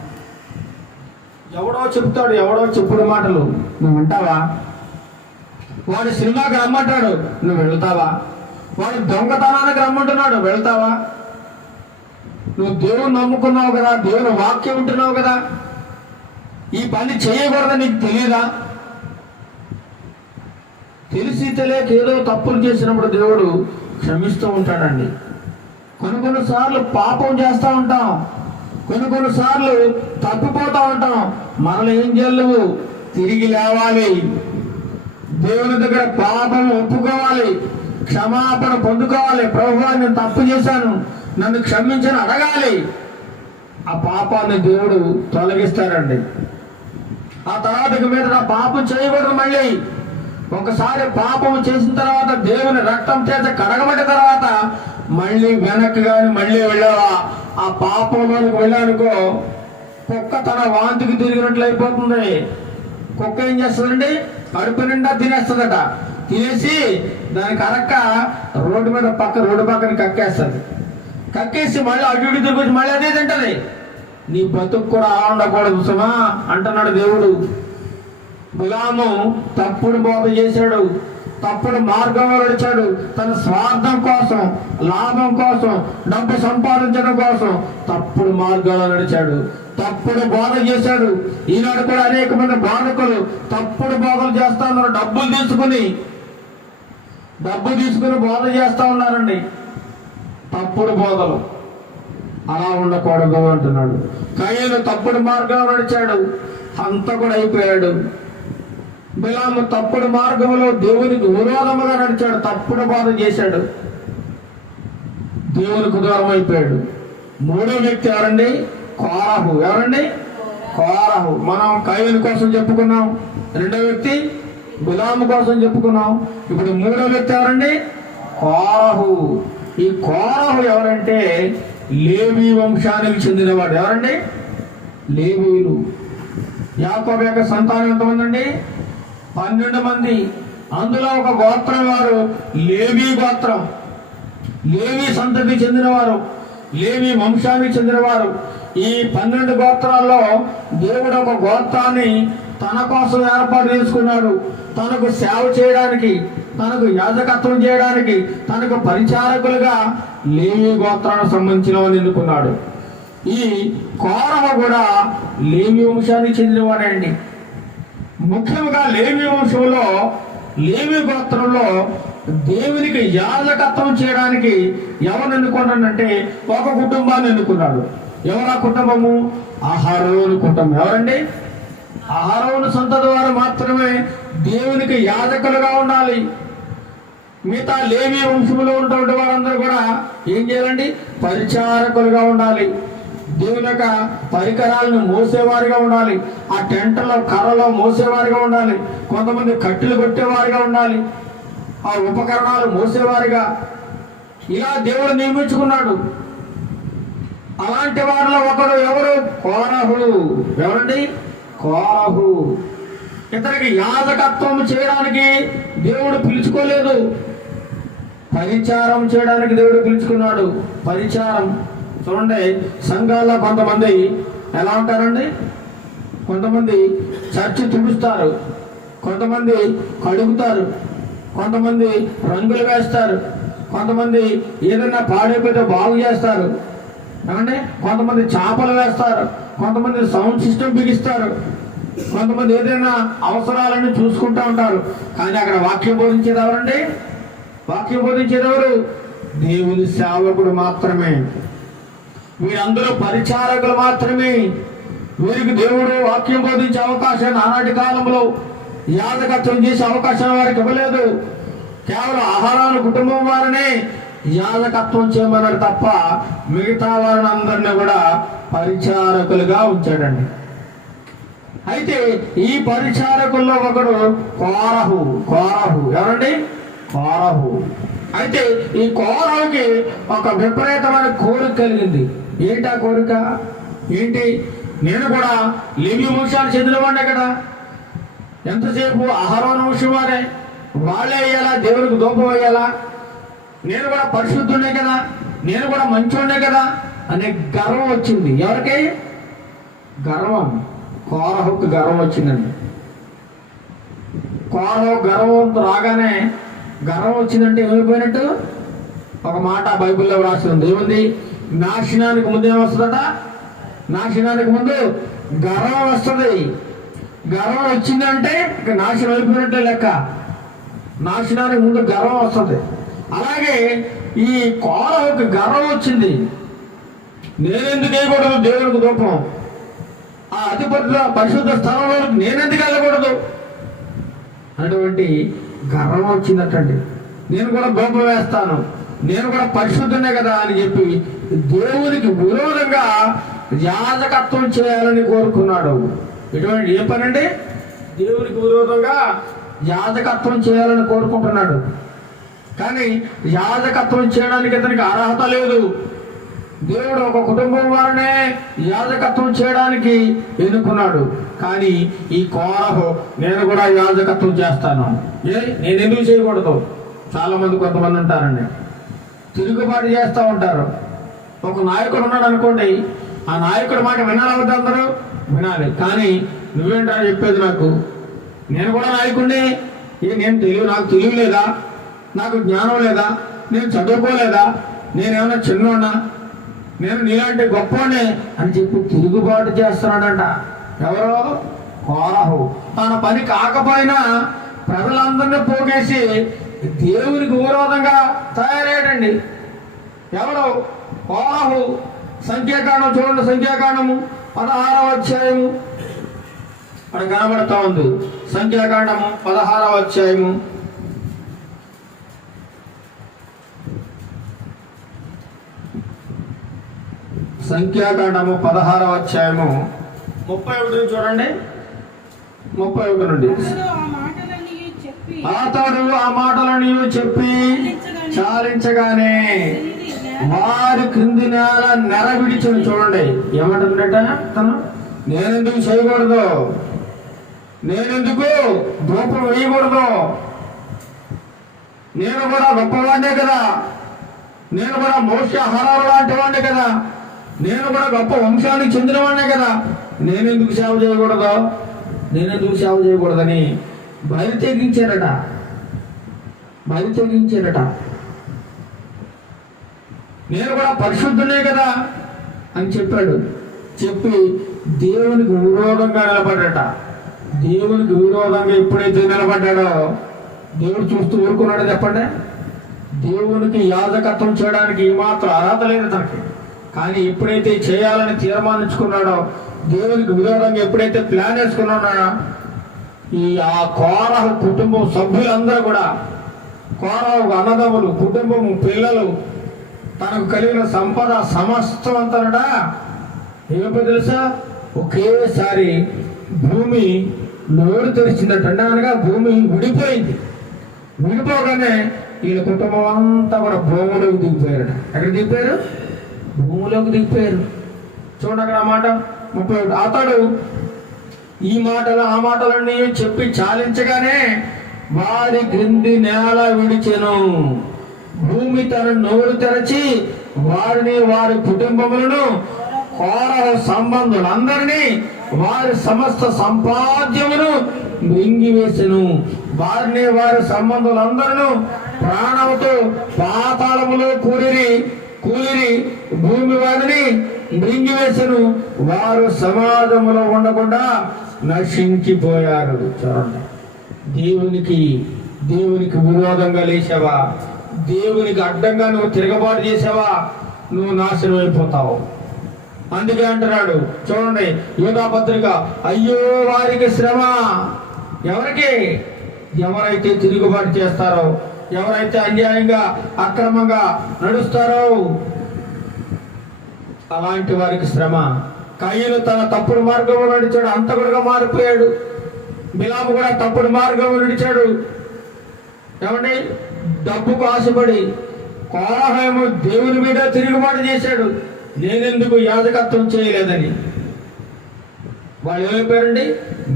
ఎవడో చెప్తాడు, ఎవడో చెప్పుడు మాటలు నువ్వు వింటావా? వాడు సినిమాకి రమ్మంటాడు, నువ్వు వెళ్తావా? వాడు దొంగతనానికి రమ్మంటున్నాడు, వెళ్తావా? నువ్వు దేవుని నమ్ముకున్నావు కదా, దేవుని వాక్యం ఉంటున్నావు కదా, ఈ పని చేయకూడదని నీకు తెలియదా? తెలిసి తెలియక ఏదో తప్పులు చేసినప్పుడు దేవుడు క్షమిస్తూ ఉంటాడండి. కొన్ని సార్లు పాపం చేస్తూ ఉంటాం, కొన్ని సార్లు తప్పిపోతూ ఉంటాం. మనల్ని ఏం చేయలేవు, తిరిగి లేవాలి. దేవుని దగ్గర పాపం ఒప్పుకోవాలి, క్షమాపణ పొందుకోవాలి. ప్రభువా, నేను తప్పు చేశాను, నన్ను క్షమించని అడగాలి. ఆ పాపాన్ని దేవుడు తొలగిస్తారండి. ఆ తర్వాత ఇక మీద నా పాపం చేయకూడదు. మళ్ళీ ఒకసారి పాపం చేసిన తర్వాత దేవుని రక్తం చేత కడగబడ్డ తర్వాత మళ్ళీ వెనక్కి కానీ మళ్ళీ వెళ్ళావా, ఆ పాపంలోనికి వెళ్ళానుకో కుక్క తన వాంతికి తిరిగినట్లు అయిపోతుంది. కుక్క ఏం చేస్తుందండి? కడుపు నిండా తినేస్తుందట. తినేసి దానికి అరక్క రోడ్డు పక్కన కక్కేస్తుంది. కక్కేసి మళ్ళీ అటు ఇటు తిరిగి మళ్ళీ అదే తింటది. నీ బతుకు కూడా అలా ఉండకూడదు సుమా అంటున్నాడు దేవుడు. బిలాము తప్పుడు బోధ చేశాడు, తప్పుడు మార్గంలో నడిచాడు. తన స్వార్థం కోసం, లాభం కోసం, డబ్బు సంపాదించడం కోసం తప్పుడు మార్గంలో నడిచాడు. తప్పుడు బోధ చేశాడు. ఈనాడు కూడా అనేక మంది బోధకులు తప్పుడు బోధలు చేస్తా ఉన్నారు. డబ్బు తీసుకుని బోధ చేస్తా ఉన్నారండి. తప్పుడు బోధలు. అలా ఉండకూడదు అంటున్నాడు. కయీను తప్పుడు మార్గంలో నడిచాడు, హంతకుడు అయిపోయాడు. బిలాము తప్పుడు మార్గంలో దేవునికి విరోధముగా నడిచాడు, తప్పుడు బోధ చేశాడు, దేవునికి దూరం అయిపోయాడు. 3వ వ్యక్తి ఎవరండి? కోరహు. ఎవరండి? కోరహు. మనం కయీను కోసం చెప్పుకున్నాం. 2వ వ్యక్తి బిలాము కోసం చెప్పుకున్నాం. ఇప్పుడు మూడో వ్యక్తి ఎవరండి? కోరహు. ఈ కోరహు ఎవరంటే లేవి వంశానికి చెందినవాడు. ఎవరండి? లేవీయులు. యాకోబు యొక్క సంతానం ఎంతమంది అండి? 12 మంది. అందులో ఒక గోత్రం వారు లేవి గోత్రం, లేవి సంతతికి చెందినవారు, లేవి వంశానికి చెందినవారు. ఈ 12 గోత్రాల్లో దేవుడు ఒక గోత్రాన్ని తన కోసం ఏర్పాటు చేసుకున్నాడు. తనకు సేవ చేయడానికి, తనకు యాజకత్వం చేయడానికి, తనకు పరిచారకులుగా లేవి గోత్రానికి సంబంధించిన వాళ్ళు ఎన్నుకున్నాడు. ఈ కోరహు కూడా లేవి వంశానికి చెందినవాడే అండి. ముఖ్యంగా లేవి వంశంలో, లేవి గోత్రంలో దేవునికి యాజకత్వం చేయడానికి ఎవరు ఎన్నుకున్నాడంటే ఒక కుటుంబాన్ని ఎన్నుకున్నాడు. ఎవరా కుటుంబము? అహరోను కుటుంబం. ఎవరండి? అహరోను సంతతి వారు మాత్రమే దేవునికి యాజకులుగా ఉండాలి. మిగతా లేవి వంశంలో ఉన్నటువంటి వారందరూ కూడా ఏం చేయాలండి? పరిచారకులుగా ఉండాలి. దేవుని యొక్క పరికరాలను మోసేవారిగా ఉండాలి. ఆ టెంటలో కర్రలో మోసేవారిగా ఉండాలి. కొంతమంది కట్టెలు కొట్టేవారిగా ఉండాలి. ఆ ఉపకరణాలు మోసేవారిగా ఇలా దేవుడు నియమించుకున్నాడు. అలాంటి వారిలో ఒకడు ఎవరు? కోరహు. ఎవరండి? కోరహు. ఇతనికి యాజకత్వం చేయడానికి దేవుడు పిలుచుకోలేదు, పరిచారం చేయడానికి దేవుడు పిలుచుకున్నాడు. పరిచారం చూడండి, సంఘాల్లో కొంతమంది ఎలా ఉంటారండి? కొంతమంది చర్చి తుడుస్తారు, కొంతమంది కడుగుతారు, కొంతమంది రంగులు వేస్తారు, కొంతమంది ఏదైనా పాడైపోతే బాగు చేస్తారు, ఏమండి? కొంతమంది చేపలు వేస్తారు, కొంతమంది సౌండ్ సిస్టమ్ బిగిస్తారు, కొంతమంది ఏదైనా అవసరాలను చూసుకుంటూ ఉంటారు. కానీ అక్కడ వాక్యం బోధించేది ఎవరండి? వాక్యం బోధించేది ఎవరు? దేవుని సేవకుడు మాత్రమే. వీరందరూ పరిచారకులు మాత్రమే. వీరికి దేవుడు వాక్యం బోధించే అవకాశాన్ని ఆనాటి కాలంలో యాజకత్వం చేసే అవకాశం వారికి ఇవ్వలేదు. కేవలం అహరోను కుటుంబం వారిని యాజకత్వం చేయమన్నాడు తప్ప మిగతా వారిని అందరినీ కూడా పరిచారకులుగా ఉంచాడండి. అయితే ఈ పరిచారకుల్లో ఒకడు కోరహు. కోరహు ఎవరండి? కోరహు. అయితే ఈ కోరహుకి ఒక విపరీతమైన కోరిక కలిగింది. ఏంటి ఆ కోరిక? ఏంటి? నేను కూడా లేవి వంశానికి చెందినవాడినే కదా, ఎంతసేపు అహరోను వంశం వారే, వాళ్ళే అయ్యాలా, దేవునికి దూపం అయ్యాలా, నేను కూడా పరిశుద్ధుడే కదా, నేను కూడా మంచోడే కదా అనే గర్వం వచ్చింది. ఎవరికి? గర్వం. కోరహుకు గర్వం వచ్చిందండి. కోరహు గర్వం రాగానే, గర్వం వచ్చిందంటే ఏమైపోయినట్టు? ఒక మాట బైబిల్లో రాసి ఉంది. ఏముంది? నాశనానికి ముందు ఏమొస్తుందట? నాశనానికి ముందు గర్వం వస్తుంది. గర్వం వచ్చిందంటే ఇక నాశనం అయిపోయినట్టే లెక్క. నాశనానికి ముందు గర్వం వస్తుంది. అలాగే ఈ కోరహుకు గర్వం వచ్చింది. నేనెందుకు వేయకూడదు దేవునికి దూపం? ఆ అతిపరిశుద్ధ పరిశుద్ధ స్థలంలో నేనెందుకు వెళ్ళకూడదు? అటువంటి గర్వం వచ్చిందటండి. నేను కూడా దూపం వేస్తాను, నేను కూడా పరిశుద్ధునే కదా అని చెప్పి దేవునికి విరోధంగా యాజకత్వం చేయాలని కోరుకున్నాడు. ఇటువంటి ఏ పనండి? దేవునికి విరోధంగా యాజకత్వం చేయాలని కోరుకుంటున్నాడు. కానీ యాజకత్వం చేయడానికి ఇతనికి అర్హత లేదు. దేవుడు ఒక కుటుంబం వారినే యాజకత్వం చేయడానికి ఎన్నుకున్నాడు. కానీ ఈ కోరహు నేను కూడా యాజకత్వం చేస్తాను. నేను ఎందుకు చేయకూడదు? చాలా మంది కొంతమంది ఉంటారండి, తిరుగుబాటు చేస్తూ ఉంటారు. ఒక నాయకుడు ఉన్నాడు అనుకోండి, ఆ నాయకుడు మాట వినాలి, అందరూ వినాలి. కానీ నువ్వేంటో చెప్పేది నాకు, నేను కూడా నాయకుడిని, నాకు తెలివి లేదా, నాకు జ్ఞానం లేదా, నేను చదువుకోలేదా, నేనేమన్నా చిన్నోన్నా, నేను నీలాంటి గొప్పనే అని చెప్పి తిరుగుబాటు చేస్తున్నాడంట. ఎవరో? కోరహు. తన పని కాకపోయినా ప్రజలందరినీ పోగేసి దేవునికి విరోధంగా తయారయ్యాడండి. ఎవరు? కోరహు. సంఖ్యాకాండం చూడండి, సంఖ్యాకాండము 16వ అధ్యాయము అక్కడ కనబడతా ఉంది. సంఖ్యాకాండము 16వ అధ్యాయము సంఖ్యాకాండము 16వ అధ్యాయము 31 చూడండి. 31 నుండి. అతడు ఆ మాటలన్నీ అతడు ఆ మాటలను చెప్పి చాలించగానే వారి క్రింది నేల నెర విడిచిన. చూడండి ఏమంటుందట తను, నేనెందుకు చేయకూడదు, నేనెందుకు ధూపం వేయకూడదు, నేను కూడా గొప్పవాడినే కదా, నేను కూడా మోక్షాహారాలు లాంటి వాడినే కదా, నేను కూడా గొప్ప వంశానికి చెందినవాడినే కదా, నేనెందుకు సేవ చేయకూడదు, నేనెందుకు సేవ చేయకూడదని బయలు తెగించారట. నేను కూడా పరిశుద్ధునే కదా అని చెప్పాడు. చెప్పి దేవునికి విరోధంగా నిలబడ్డట. దేవునికి విరోధంగా ఎప్పుడైతే నిలబడ్డాడో దేవుడు చూస్తూ ఊరుకున్నాడో చెప్పండి. దేవునికి యాజకత్వం చేయడానికి ఏమాత్రం అర్హత లేదు తనకి. కానీ ఎప్పుడైతే చేయాలని తీర్మానించుకున్నాడో, దేవునికి విరోధంగా ఎప్పుడైతే ప్లాన్ వేసుకున్నాడో, ఆ కోరహు కుటుంబం సభ్యులందరూ కూడా, కోరహు అన్నదమ్ములు, కుటుంబము, పిల్లలు, తనకు కలిగిన సంపద సమస్తం అంతనడా ఏమో తెలుసా, ఒకేసారి భూమి నోరు తెరిచిందట. అనగా భూమి విడిపోయింది. విడిపోగానే వీళ్ళ కుటుంబం అంతా కూడా భూమిలోకి దిగిపోయారట. ఎక్కడ దిగిపోయారు? భూమిలోకి దిగిపోయారు. చూడండి అక్కడ ఆ మాట 31. అతడు ఈ మాటలు ఆ మాటలన్నీ చెప్పి చాలించగానే వారి క్రింది నేల విడిచెను. భూమి తన నోరు తెరచి వారిని, వారి కుటుంబములను, కోరహు సంబంధులందరినీ, వారి సమస్త సంపాద్యమును మృంగివేసెను. వారిని, వారి సంబంధులందరూ ప్రాణముతో పాతాళములో కూలిరి భూమి వారిని మృంగివేసెను. వారు సమాజములో ఉండకుండా నశించిపోయారు. చూడండి, దేవునికి విరోధంగా లేచావా, దేవునికి అడ్డంగా నువ్వు తిరగబాటు చేసావా, నువ్వు నాశనం అయిపోతావు. అందుకే అంటున్నాడు చూడండి యూదా పత్రిక, అయ్యో వారికి శ్రమ. ఎవరైతే తిరుగుబాటు చేస్తారో, ఎవరైతే అన్యాయంగా అక్రమంగా నడుస్తారో అలాంటి వారికి శ్రమ. కయ్యను తన తప్పుడు మార్గంలో నడిచాడు, అంతకుడుగా మారిపోయాడు. బిలాము కూడా తప్పుడు మార్గంలో నడిచాడు. ఏమండి, డబ్బుకు ఆశపడి. కోరహేమో దేవుని మీద తిరుగుబాటు చేశాడు, నేనెందుకు యాజకత్వం చేయలేదని. వాళ్ళు ఏమైపోయారండి?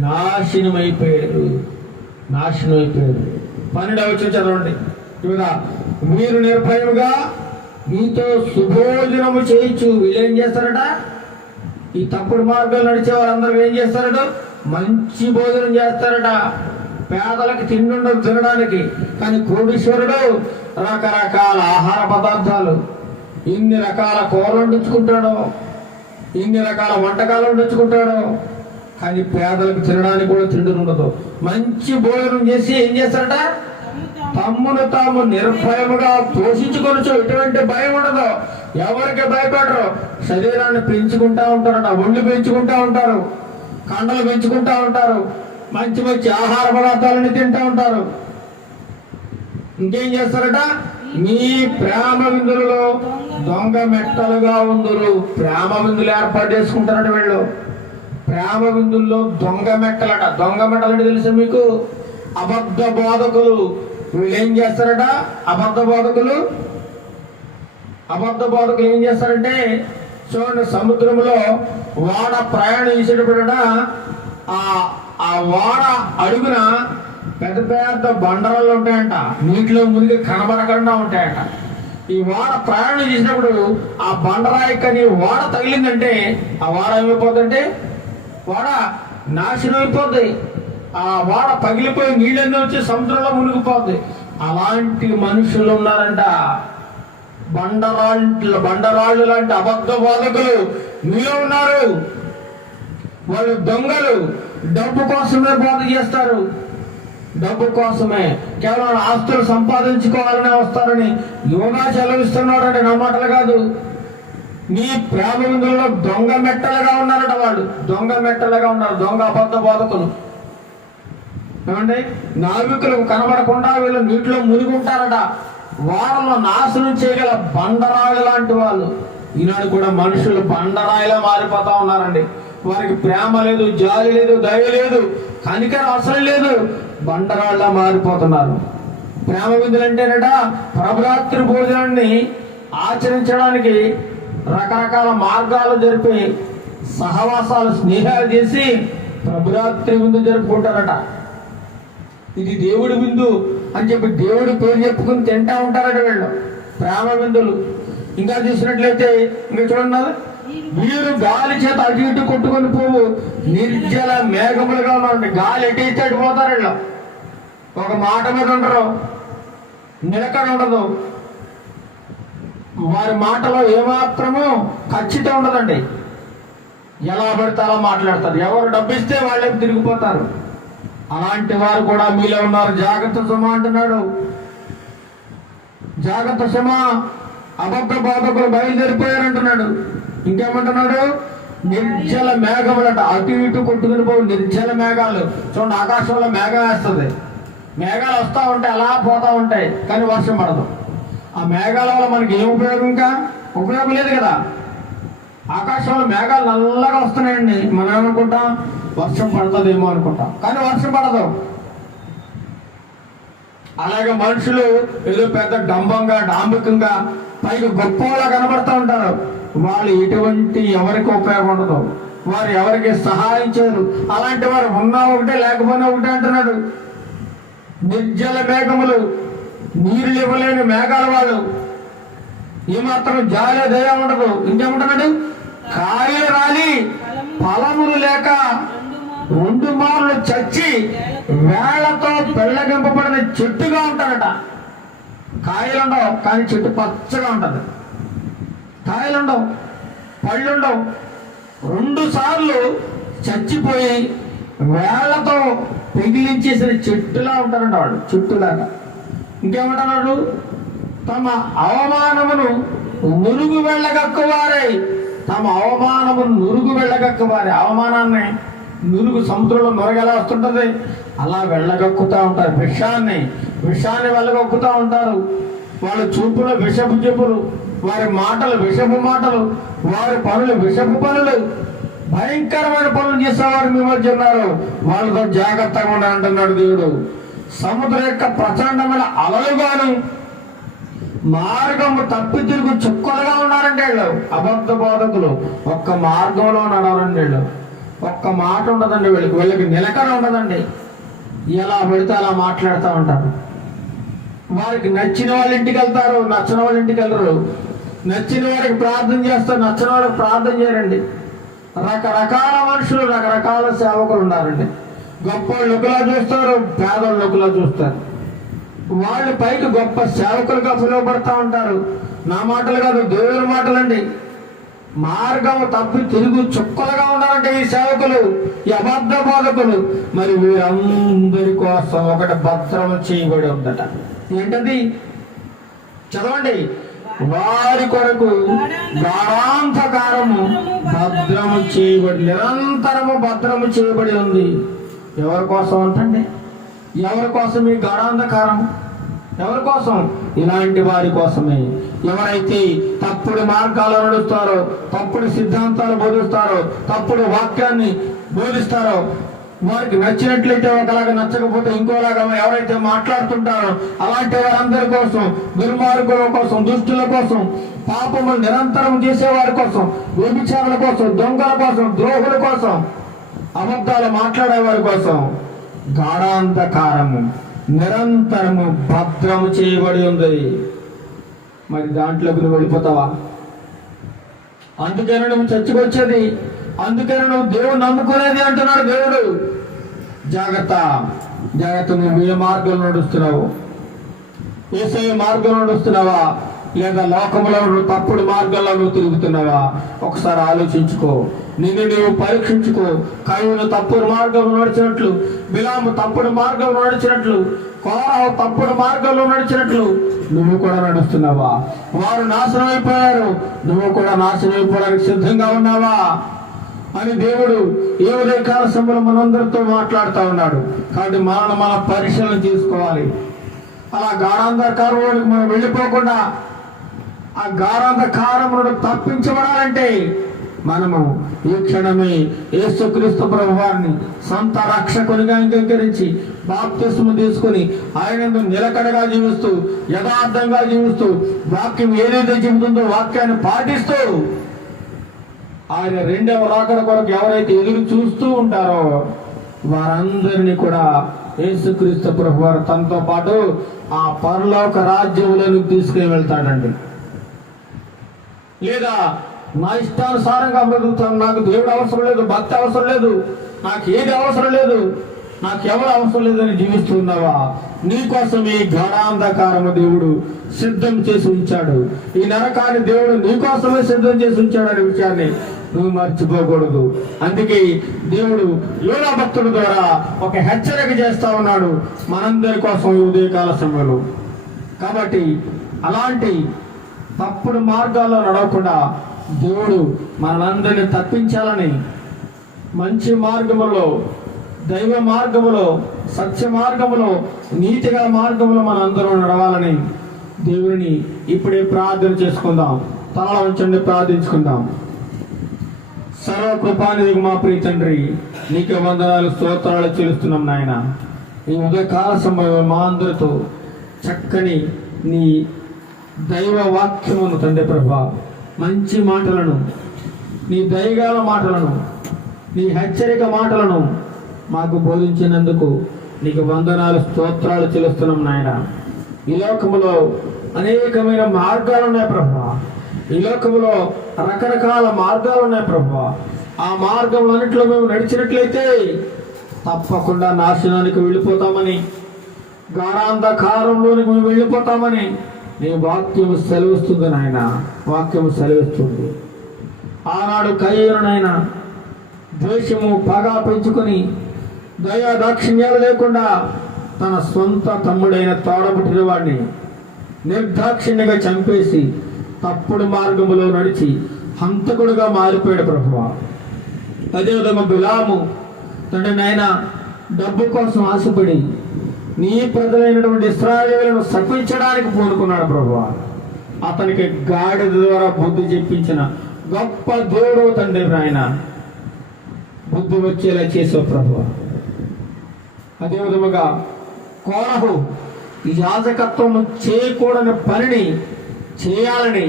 నాశనం అయిపోయారు. 12వ వచనం చదవండి. చూడా, మీరు నిర్భయముగా మీతో సుభోజనము చేయొచ్చు. వీళ్ళు ఏం చేస్తారట? ఈ తప్పుడు మార్గాలు నడిచే వాళ్ళందరూ ఏం చేస్తారట? మంచి భోజనం చేస్తారట. పేదలకు తిండి ఉండదు తినడానికి. కానీ కోటీశ్వరుడు రకరకాల ఆహార పదార్థాలు, ఇన్ని రకాల కూరలు వండించుకుంటాడో, ఇన్ని రకాల వంటకాలు వండించుకుంటాడో, కానీ పేదలకు తినడానికి కూడా తిండి ఉండదు. మంచి భోజనం చేసి ఏం చేస్తారట? తమ్మును తాము నిర్భయముగా పోషించుకొనొచ్చు. ఎటువంటి భయం ఉండదు, ఎవరికి భయపడరు. శరీరాన్ని పెంచుకుంటా ఉంటారట, ఒళ్ళు పెంచుకుంటా ఉంటారు, కండలు పెంచుకుంటా ఉంటారు, మంచి మంచి ఆహార పదార్థాలని తింటా ఉంటారు. ఇంకేం చేస్తారట? మీ ప్రేమ విందులలో దొంగ మెట్టలుగా ఉందరు. ప్రేమ విందులు ఏర్పాటు చేసుకుంటారట వీళ్ళు. ప్రేమ విందుల్లో దొంగ మెట్టలట. దొంగ మెట్టలు అంటే తెలుసా మీకు? అబద్ధ బోధకులు. వీళ్ళు ఏం చేస్తారట? అబద్ధ బోధకులు ఏం చేస్తారంటే, చూడండి, సముద్రంలో వాడ ప్రయాణం చేసేటప్పుడట ఆ వాడ అడుగున పెద్ద పెద్ద బండరాలు ఉంటాయంట, నీటిలో మునిగి కనబడకుండా ఉంటాయంట. ఈ వాడ ప్రయాణం చేసినప్పుడు ఆ బండరాయి కానీ వాడ తగిలిందంటే ఆ వాడ ఏమైపోతుందంటే వాడ నాశనం అయిపోద్ది. ఆ వాడ పగిలిపోయి నీళ్ళన్నీ వచ్చి సముద్రంలో మునిగిపోద్ది. అలాంటి మనుషులు ఉన్నారంట. బండరాళ్ళు లాంటి అబద్ధ బోధకులు మీలో ఉన్నారు. వాళ్ళు దొంగలు. డబ్బు కోసమే బోధ చేస్తారు. డబ్బు కోసమే, కేవలం ఆస్తులు సంపాదించుకోవాలనే వస్తారని యోగా చెలవిస్తున్నాడంటే నా మాటలు కాదు. నీ ప్రేమ విందులలో దొంగ మెట్టలుగా ఉన్నారట. వాళ్ళు దొంగ మెట్టలుగా ఉన్నారు, దొంగ అబద్ధ బోధకులు. ఏమండి, నావికులకు కనబడకుండా వీళ్ళు నీటిలో మునిగి ఉంటారట. వారంలో నాశనం చేయగల బండరాయి లాంటి వాళ్ళు. ఈనాడు కూడా మనుషులు బండరాయిలా మారిపోతా ఉన్నారండి. వారికి ప్రేమ లేదు, జాలి లేదు, దయ లేదు, కనికరం అసలు లేదు. బండరాళ్ళ మారిపోతున్నారు. ప్రేమ విందులు అంటేనట ప్రభురాత్రి భోజనాన్ని ఆచరించడానికి రకరకాల మార్గాలు జరిపి సహవాసాలు స్నేహాలు చేసి ప్రభురాత్రి విందు జరుపుకుంటారట. ఇది దేవుడి విందు అని చెప్పి దేవుడి పేరు చెప్పుకుని తింటా ఉంటారట వీళ్ళు ప్రేమ విందులు. ఇంకా చూసినట్లయితే ఇంకా చూడండి, మీరు గాలి చేత అటు ఇటు కొట్టుకొని పోవు నిర్జల మేఘములుగా ఉన్నారండి. గాలి ఎటు ఇచ్చి అడిపోతారు వీళ్ళు. ఒక మాట మీద ఉండరు, నిలకడ ఉండదు. వారి మాటలో ఏమాత్రము ఖచ్చితం ఉండదండి. ఎలా పడితే అలా మాట్లాడతారు. ఎవరు డబ్బిస్తే వాళ్ళే తిరిగిపోతారు. అలాంటి వారు కూడా మీలో ఉన్నారు. జాగ్రత్త సుమా అంటున్నాడు. జాగ్రత్త సుమా, అబద్ధ బోధకులు బయలుదేరిపోయారంటున్నాడు. ఇంకేమంటున్నాడు? నిర్జల మేఘములట. అటు ఇటు కొట్టుకుని పోవు నిర్జల మేఘాలు. చూడండి, ఆకాశంలో మేఘం వేస్తుంది. మేఘాలు వస్తూ ఉంటాయి, అలా పోతూ ఉంటాయి, కానీ వర్షం పడదు. ఆ మేఘాల వల్ల మనకి ఏం ఉపయోగం? ఇంకా ఉపయోగం లేదు కదా. ఆకాశంలో మేఘాలు నల్లగా వస్తున్నాయండి. మనం ఏమనుకుంటాం? వర్షం పడుతుందేమో అనుకుంటాం, కానీ వర్షం పడదు. అలాగే మనుషులు ఏదో పెద్ద డంబంగా డాంబికంగా పైకి గొప్పలా కనబడుతూ ఉంటారు. వాళ్ళు ఎటువంటి ఎవరికి ఉపయోగం ఉండదు. వారు ఎవరికి సహాయం చేయరు. అలాంటి వారు ఉన్నా ఒకటే లేకపోయినా ఒకటే అంటున్నాడు. నిర్జల మేఘములు, నీరు ఇవ్వలేని మేఘాల వాళ్ళు, ఏమాత్రం జాలి దయ ఉండదు. ఇంకేమంటున్నాడు? కాయలు రాలి ఫలములు లేక 2 మార్లు చచ్చి వేళ్లతో పెళ్ళగింపబడిన చెట్టుగా ఉంటారట. కాయలు ఉండవు, కానీ చెట్టు పచ్చగా ఉంటుంది. కాయలు ఉండవు, పళ్ళు ఉండవు. 2 సార్లు చచ్చిపోయి వేళ్లతో పిగిలించేసిన చెట్టులా ఉంటారంట వాడు, చెట్టులాగా. ఇంకేమంటున్నాడు? తమ అవమానమును నురుగు వెళ్ళగక్కువారే, తమ అవమానమును నురుగు వెళ్ళగక్కువారే. అవమానాన్ని నురుగు సముద్రంలో నొరగెలా వస్తుంటది అలా వెళ్ళగక్కుతూ ఉంటారు. విషాన్ని వెళ్ళగక్కుతూ ఉంటారు. వాళ్ళ చూపులో విషపు చెప్పులు, వారి మాటలు విషపు మాటలు, వారి పనులు విషపు పనులు. భయంకరమైన పనులు చేసేవారు మీ మధ్య ఉన్నారు. వాళ్ళతో జాగ్రత్తగా ఉండాలంటున్నాడు దేవుడు. సముద్రం యొక్క ప్రచండమైన అలలుగాను మార్గము తప్పి తిరుగు చుక్కలుగా ఉన్నారంటే వీళ్ళు అబద్ధ బోధకులు. ఒక్క మార్గంలో నడవరండి వీళ్ళు. ఒక్క మాట ఉండదండి వీళ్ళకి నిలకడ ఉండదండి. ఎలా పెడితే అలా మాట్లాడుతూ ఉంటారు. వారికి నచ్చిన వాళ్ళ ఇంటికి వెళ్తారు, నచ్చిన వాళ్ళ ఇంటికి వెళ్ళరు. నచ్చిన వారికి ప్రార్థన చేస్తారు, నచ్చిన వారికి ప్రార్థన చేయరండి. రకరకాల మనుషులు, రకరకాల సేవకులు ఉన్నారండి. గొప్ప ఒకలా చూస్తారు, పేదలు ఒకలా చూస్తారు. వాళ్ళు పైకి గొప్ప సేవకులుగా పిలువబడతా ఉంటారు. నా మాటలు కాదు, దేవుని మాటలండి. మార్గం తప్పి తిరుగు చుక్కలుగా ఉన్నారంటే ఈ సేవకులు, ఈ అబద్ధ బోధకులు. మరి వీరందరి కోసం ఒకటి భద్రము చేయబడి ఉందట. ఏంటది? చదవండి. వారి కొరకు గాఢాంధకారము భద్రము చేయబడి, నిరంతరము భద్రము చేయబడి ఉంది. ఎవరి కోసం అంటండి? ఎవరి కోసం ఈ గాఢాంధకారం? ఎవరి కోసం? ఇలాంటి వారి కోసమే. ఎవరైతే తప్పుడు మార్గాల్లో నడుస్తారో, తప్పుడు సిద్ధాంతాలు బోధిస్తారో, తప్పుడు వాక్యాన్ని బోధిస్తారో, వారికి నచ్చినట్లయితే ఒకలాగా, నచ్చకపోతే ఇంకోలాగా ఎవరైతే మాట్లాడుతుంటారో అలాంటి వారందరి కోసం, దుర్మార్గుల కోసం, దుష్టుల కోసం, పాపములు నిరంతరం చేసేవారి కోసం, వ్యభిచారుల కోసం, దొంగల కోసం, ద్రోహుల కోసం, అబద్ధాలు మాట్లాడేవారి కోసం గాఢాంధకారము నిరంతరము భద్రము చేయబడి ఉంది. మరి దాంట్లోకి నువ్వు వెళ్ళిపోతావా? అందుకని నువ్వు చచ్చికొచ్చేది, అందుకని నువ్వు దేవుడు నమ్ముకునేది అంటున్నాడు దేవుడు. జాగ్రత్త, జాగ్రత్త. నువ్వు ఏ మార్గంలో నడుస్తున్నావు? యేసయ్య మార్గంలో నడుస్తున్నావా, లేదా లోకంలో తప్పుడు మార్గంలో నువ్వు తిరుగుతున్నావా? ఒకసారి ఆలోచించుకో, నిన్ను నువ్వు పరీక్షించుకో. కయ్యూను తప్పుడు మార్గంలో నడిచినట్లు, బిలాము తప్పుడు మార్గంలో నడిచినట్లు, కోరహు తప్పుడు మార్గంలో నడిచినట్లు నువ్వు కూడా నడుస్తున్నావా? వారు నాశనం అయిపోయారు, నువ్వు కూడా నాశనం అయిపోవడానికి సిద్ధంగా ఉన్నావా అని దేవుడు ఏ ఉదయకాల సమయంలో మనందరితో మాట్లాడుతూ ఉన్నాడు. కాబట్టి మన పరిశీలన చేసుకోవాలి. అలా గాఢాంధకారంలోకి మనం వెళ్ళిపోకుండా, ఆ గాఢాంధకారం నుండి తప్పించబడాలంటే మనము ఈ క్షణమే యేసుక్రీస్తు ప్రభువారిని సొంత రక్షకునిగా అంగీకరించి బాప్తిస్మం తీసుకుని ఆయన నిలకడగా జీవిస్తూ యథార్థంగా జీవిస్తూ వాక్యం ఏదైతే చెబుతుందో వాక్యాన్ని పాటిస్తూ ఆయన రెండవ రాకడ కొరకు ఎవరైతే ఎదురు చూస్తూ ఉంటారో వారందరినీ కూడా యేసుక్రీస్తు ప్రభువారు తనతో పాటు ఆ పరలోక రాజ్యములను తీసుకుని వెళ్తాడండి. లేదా నా ఇష్టానుసారంగా బ్రతుకుతాను, నాకు దేవుడు అవసరం లేదు, భక్తి అవసరం లేదు, నాకు ఏది అవసరం లేదు, నాకు ఎవరు అవసరం లేదని జీవిస్తున్నావా? నీకోసం ఈ ఘనాంధకారము దేవుడు సిద్ధం చేసి ఉంచాడు. ఈ నరకాన్ని దేవుడు నీకోసమే సిద్ధం చేసి ఉంచాడు అనే విషయాన్ని నువ్వు మర్చిపోకూడదు. అందుకే దేవుడు యోనా భక్తుడి ద్వారా ఒక హెచ్చరిక చేస్తా ఉన్నాడు మనందరి కోసం ఈ ఉదయకాల సమయంలో. కాబట్టి అలాంటి తప్పుడు మార్గాల్లో నడవకుండా దేవుడు మనందరినీ తప్పించాలని మంచి మార్గములో, దైవ మార్గములో, సత్య మార్గములో, నీతిగా మార్గములో మనందరూ నడవాలని దేవుని ఇప్పుడే ప్రార్థన చేసుకుందాం. తల ఉంచండి, ప్రార్థించుకుందాం. సర్వకృపానిధికి మా ప్రియ తండ్రి, నీకే వందనాలు, స్తోత్రాలు చెల్లిస్తున్నాం నాయన. ఈ ఉదయకాల సమయం మా అందరితో చక్కని నీ దైవ వాక్యమును తండ్రి ప్రభా, మంచి మాటలను, నీ దయగల మాటలను, నీ హెచ్చరిక మాటలను మాకు బోధించినందుకు నీకు వందనాలు, స్తోత్రాలు చెల్లిస్తున్నాం నాయన. ఈ లోకములో అనేకమైన మార్గాలు ఉన్నాయి ప్రభా, ఈ లోకములో రకరకాల మార్గాలు ఉన్నాయి ప్రభా. ఆ మార్గంలన్నింటిలో మేము నడిచినట్లయితే తప్పకుండా నాశనానికి వెళ్ళిపోతామని, గాఢాంధకారంలోనికి మేము వెళ్ళిపోతామని నీ వాక్యము సెలవిస్తుంది నాయన. వాక్యము సెలవిస్తుంది. ఆనాడు కయ్యూరునైనా ద్వేషము, పగ పెంచుకొని దయా దాక్షిణ్యాలు లేకుండా తన సొంత తమ్ముడైన తోడబుట్టిన వాడిని నిర్దాక్షిణ్యంగా చంపేసి తప్పుడు మార్గములో నడిచి హంతకుడుగా మారిపోయాడు ప్రభువా. అదేవిధంగా బిలాము తండ్రి నాయన డబ్బు కోసం ఆశపడి నీ ప్రజలైనటువంటి ఇశ్రాయేలును శపించడానికి పూనుకున్నాడు ప్రభువా. అతనికి గాడిద ద్వారా బుద్ధి చెప్పించిన గొప్ప దేవుడు తండ్రి నాయన, బుద్ధి వచ్చేలా చేసావు ప్రభువా. అదేవిధముగా కోరహు యాజకత్వం చేయకూడని పనిని చేయాలని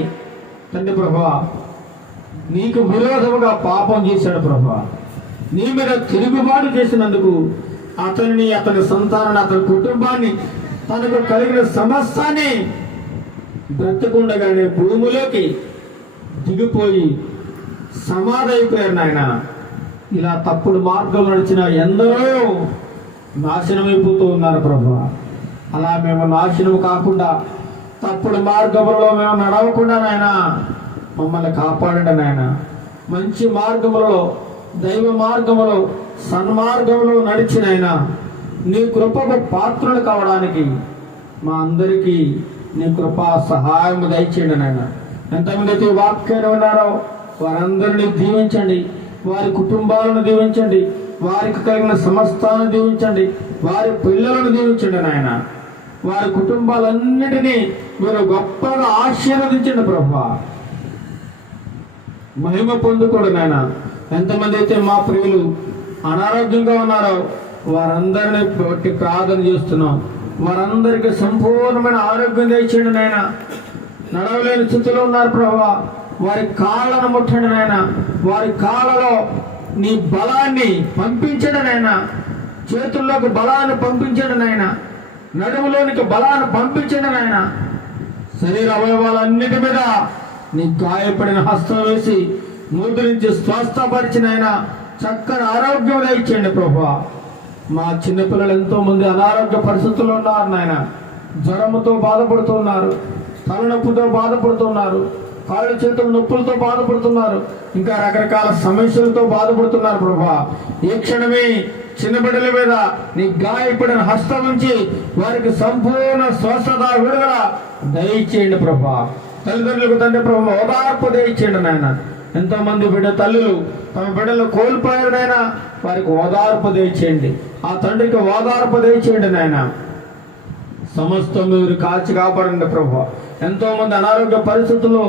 తండ్రి ప్రభువా నీకు విరోధముగా పాపం చేశాడు ప్రభువా. నీ మీద తిరుగుబాటు చేసినందుకు అతనిని, అతని సంతానాన్ని, అతని కుటుంబాన్ని, తనకు కలిగిన సమస్యని బ్రతకుండగానే భూమిలోకి దిగిపోయి సమాధి అయిపోయారు నాయన. ఇలా తప్పుడు మార్గం నడిచిన ఎందరో నాశనమైపోతూ ఉన్నారు ప్రభువా. అలా మేము నాశనం కాకుండా, తప్పుడు మార్గములలో మేము నడవకుండా నాయన మమ్మల్ని కాపాడండి నాయన. మంచి మార్గములలో, దైవ మార్గములో, సన్మార్గంలో నడిచినైనా నీ కృపకు పాత్రలు కావడానికి మా అందరికీ నీ కృపా సహాయం దయచేయండి నాయన. ఎంతమంది అయితే వాక్యాన్ని ఉన్నారో వారందరినీ దీవించండి, వారి కుటుంబాలను దీవించండి, వారికి కలిగిన సమస్తాన్ని దీవించండి, వారి పిల్లలను దీవించండి నాయన. వారి కుటుంబాలన్నిటినీ మీరు గొప్పగా ఆశీర్వదించండి ప్రభువా. మహిమ పొందుకోడు నాయన. ఎంతమంది అయితే మా ప్రియులు అనారోగ్యంగా ఉన్నారో వారందరినీ బట్టి ప్రార్థన చేస్తున్నాం. వారందరికీ సంపూర్ణమైన ఆరోగ్యం దయచేయండి నాయన. నడవలేని స్థితిలో ఉన్నారు ప్రభువా, వారి కాళ్ళను ముట్టండి నాయన. వారి కాళ్ళలో నీ బలాన్ని పంపించండి నాయన. చేతుల్లోకి బలాన్ని పంపించండి నాయన. నడుములోనికి బలాన్ని పంపించండి నాయన. శరీర అవయవాలన్నిటి మీద నీ గాయపడిన హస్తం వేసి ముద్రించి స్వస్థపరిచిన ఆయన చక్కని ఆరోగ్యం దయచేయండి ప్రభువా. మా చిన్నపిల్లలు ఎంతో మంది అనారోగ్య పరిస్థితుల్లో ఉన్నారు నాయన. జ్వరముతో బాధపడుతున్నారు, తలనొప్పితో బాధపడుతున్నారు, కాళ్ళు చేతుల నొప్పులతో బాధపడుతున్నారు, ఇంకా రకరకాల సమస్యలతో బాధపడుతున్నారు ప్రభువా. ఈ క్షణమే చిన్న బిడ్డల మీద నీ గాయపడిన హస్తం నుంచి వారికి సంపూర్ణ స్వస్థత, విడుదల దయచేయండి ప్రభువా. తల్లిదండ్రులకు తండ్రి ప్రభు ఓదార్పు దయచేయండి నాయన. ఎంతో మంది బిడ్డ తల్లులు తమ బిడ్డలు కోల్పోయారు నాయన, వారికి ఓదార్పు దయచేయండి. ఆ తండ్రికి ఓదార్పు దయచేయండి నాయన. సమస్తం మీరు కాచి కాపాడండి ప్రభువా. ఎంతో మంది అనారోగ్య పరిస్థితుల్లో,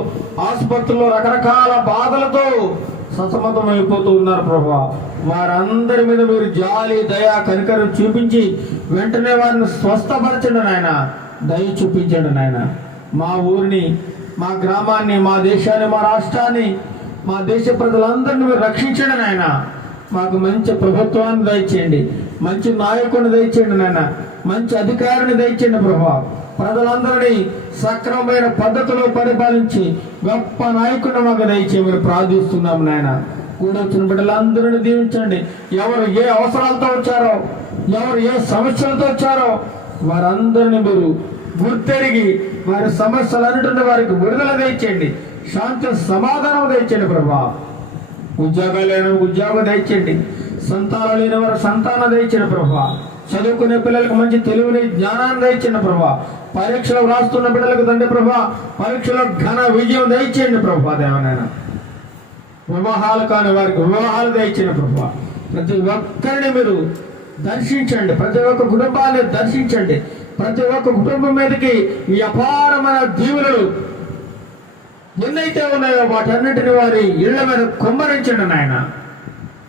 ఆసుపత్రుల్లో రకరకాల బాధలతో సతమతమైపోతూ ఉన్నారు ప్రభా. వారందరి మీద మీరు జాలి, దయ, కనికరం చూపించి వెంటనే వారిని స్వస్థపరచండి నాయన. దయ చూపించండి నాయన. మా ఊరిని, మా గ్రామాన్ని, మా దేశాన్ని, మా రాష్ట్రాన్ని, మా దేశ ప్రజలందరినీ మీరు రక్షించండి నాయన. మాకు మంచి ప్రభుత్వాన్ని దయచేయండి, మంచి నాయకుడిని దయచేయండి నాయన, మంచి అధికారిని దయచేయండి ప్రభా. ప్రజలందరినీ సక్రమమైన పద్ధతిలో పరిపాలించి గొప్ప నాయకుడిని మాకు దయచేయమని ప్రార్థిస్తున్నాము నాయన. కూడొచ్చిన బిడ్డలందరినీ దీవించండి. ఎవరు ఏ అవసరాలతో వచ్చారో, ఎవరు ఏ సమస్యలతో వచ్చారో వారందరినీ మీరు గుర్తెరిగి వారి సమస్యలన్నింటినీ వారికి విడుదల దయచేయండి, శాంతి సమాధానం దయచేయండి ప్రభా. ఉద్యోగాలు లేని ఉద్యోగం దయచేయండి, సంతానం లేని వారు సంతానం దయచేయండి ప్రభా. చదువుకునే పిల్లలకు మంచి తెలివిని, జ్ఞానాన్ని దయచేయండి ప్రభా. పరీక్షలు రాస్తున్న బిడ్డలకు తండ్రి ప్రభా, పరీక్షలో ఘన విజయం దయచేయండి ప్రభా. దేవనైనా వివాహాలు కాని వారికి వివాహాలు దయచేయండి ప్రభా. ప్రతి ఒక్కరిని మీరు దర్శించండి, ప్రతి ఒక్క కుటుంబాన్ని దర్శించండి. ప్రతి ఒక్క కుటుంబం మీదకి ఈ అపారమైన దీవులు ఎన్నైతే ఉన్నాయో వాటన్నిటిని వారి ఇళ్ల మీద కుమ్మరించండి నాయన.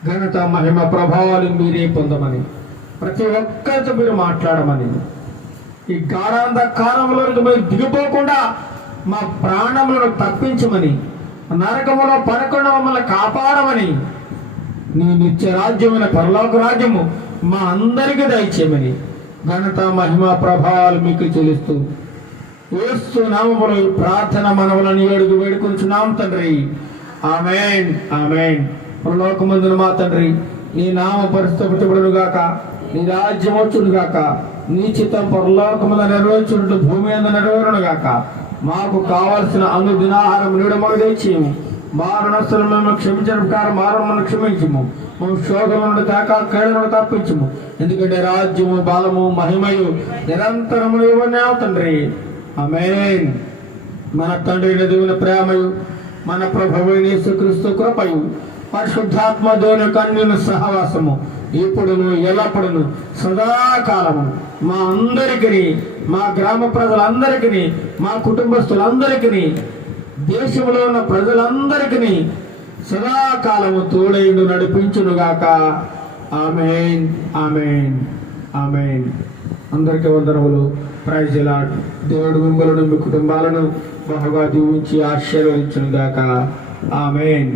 ఘనత, మహిమ, ప్రభావాలు మీరే పొందమని, ప్రతి ఒక్కరితో మీరు మాట్లాడమని, ఈ గాఢాంధకారంలోకి మీరు దిగిపోకుండా మా ప్రాణములను తప్పించమని, నరకములో పడకుండా మమ్మల్ని కాపాడమని, నీ నిత్య రాజ్యమైన పరలోక రాజ్యము మా అందరికీ దయచేయమని ఘనత, మహిమ, ప్రభావాలు మీకు చెల్లిస్తూ యేసు నామములో ప్రార్థన మనవులను అడుగు వేడుకొంచున్నాం తండ్రి. ఆమేన్, ఆమేన్. పరలోకమందున మా తండ్రి, నీ నామ పరిస్థితులను గాక, నీ రాజ్యం వచ్చును గాక, నీ చిత్తం పరలోకముల నెరవేర్చున్నట్టు భూమి మీద నెరవేరును గాక. మాకు కావలసిన అనుదినాహారం నేడు మాకు దయచేయము. మారణస్తులను మేము క్షమించిన ప్రకారం మారణను క్షమించము. మేము శోధనలను కాక కేడలను తప్పించము. ఎందుకంటే రాజ్యము, బలము, మహిమయు నిరంతరము ఇవన్నీ తండ్రి. ఆమేన్. మన తండ్రి దేవుని ప్రేమయు, మన ప్రభువైన యేసుక్రీస్తు కృపయు, పరిశుద్ధాత్మ దేవుని కన్యుని సహవాసము ఇప్పుడును ఎల్లప్పుడును సదాకాలము మా అందరికీ, మా గ్రామ ప్రజలందరికీ, మా కుటుంబస్తులందరికీ, దేశంలో ఉన్న ప్రజలందరికీ సదాకాలము తోడైండు నడిపించునుగాక. ఆమేన్, ఆమేన్, ఆమేన్. అందరికీ వందనములు. Praise the Lord. దేవుడు మిమ్మలను, మీ కుటుంబాలను బహుగా దీవించి ఆశీర్వదించునుగాక. ఆమేన్.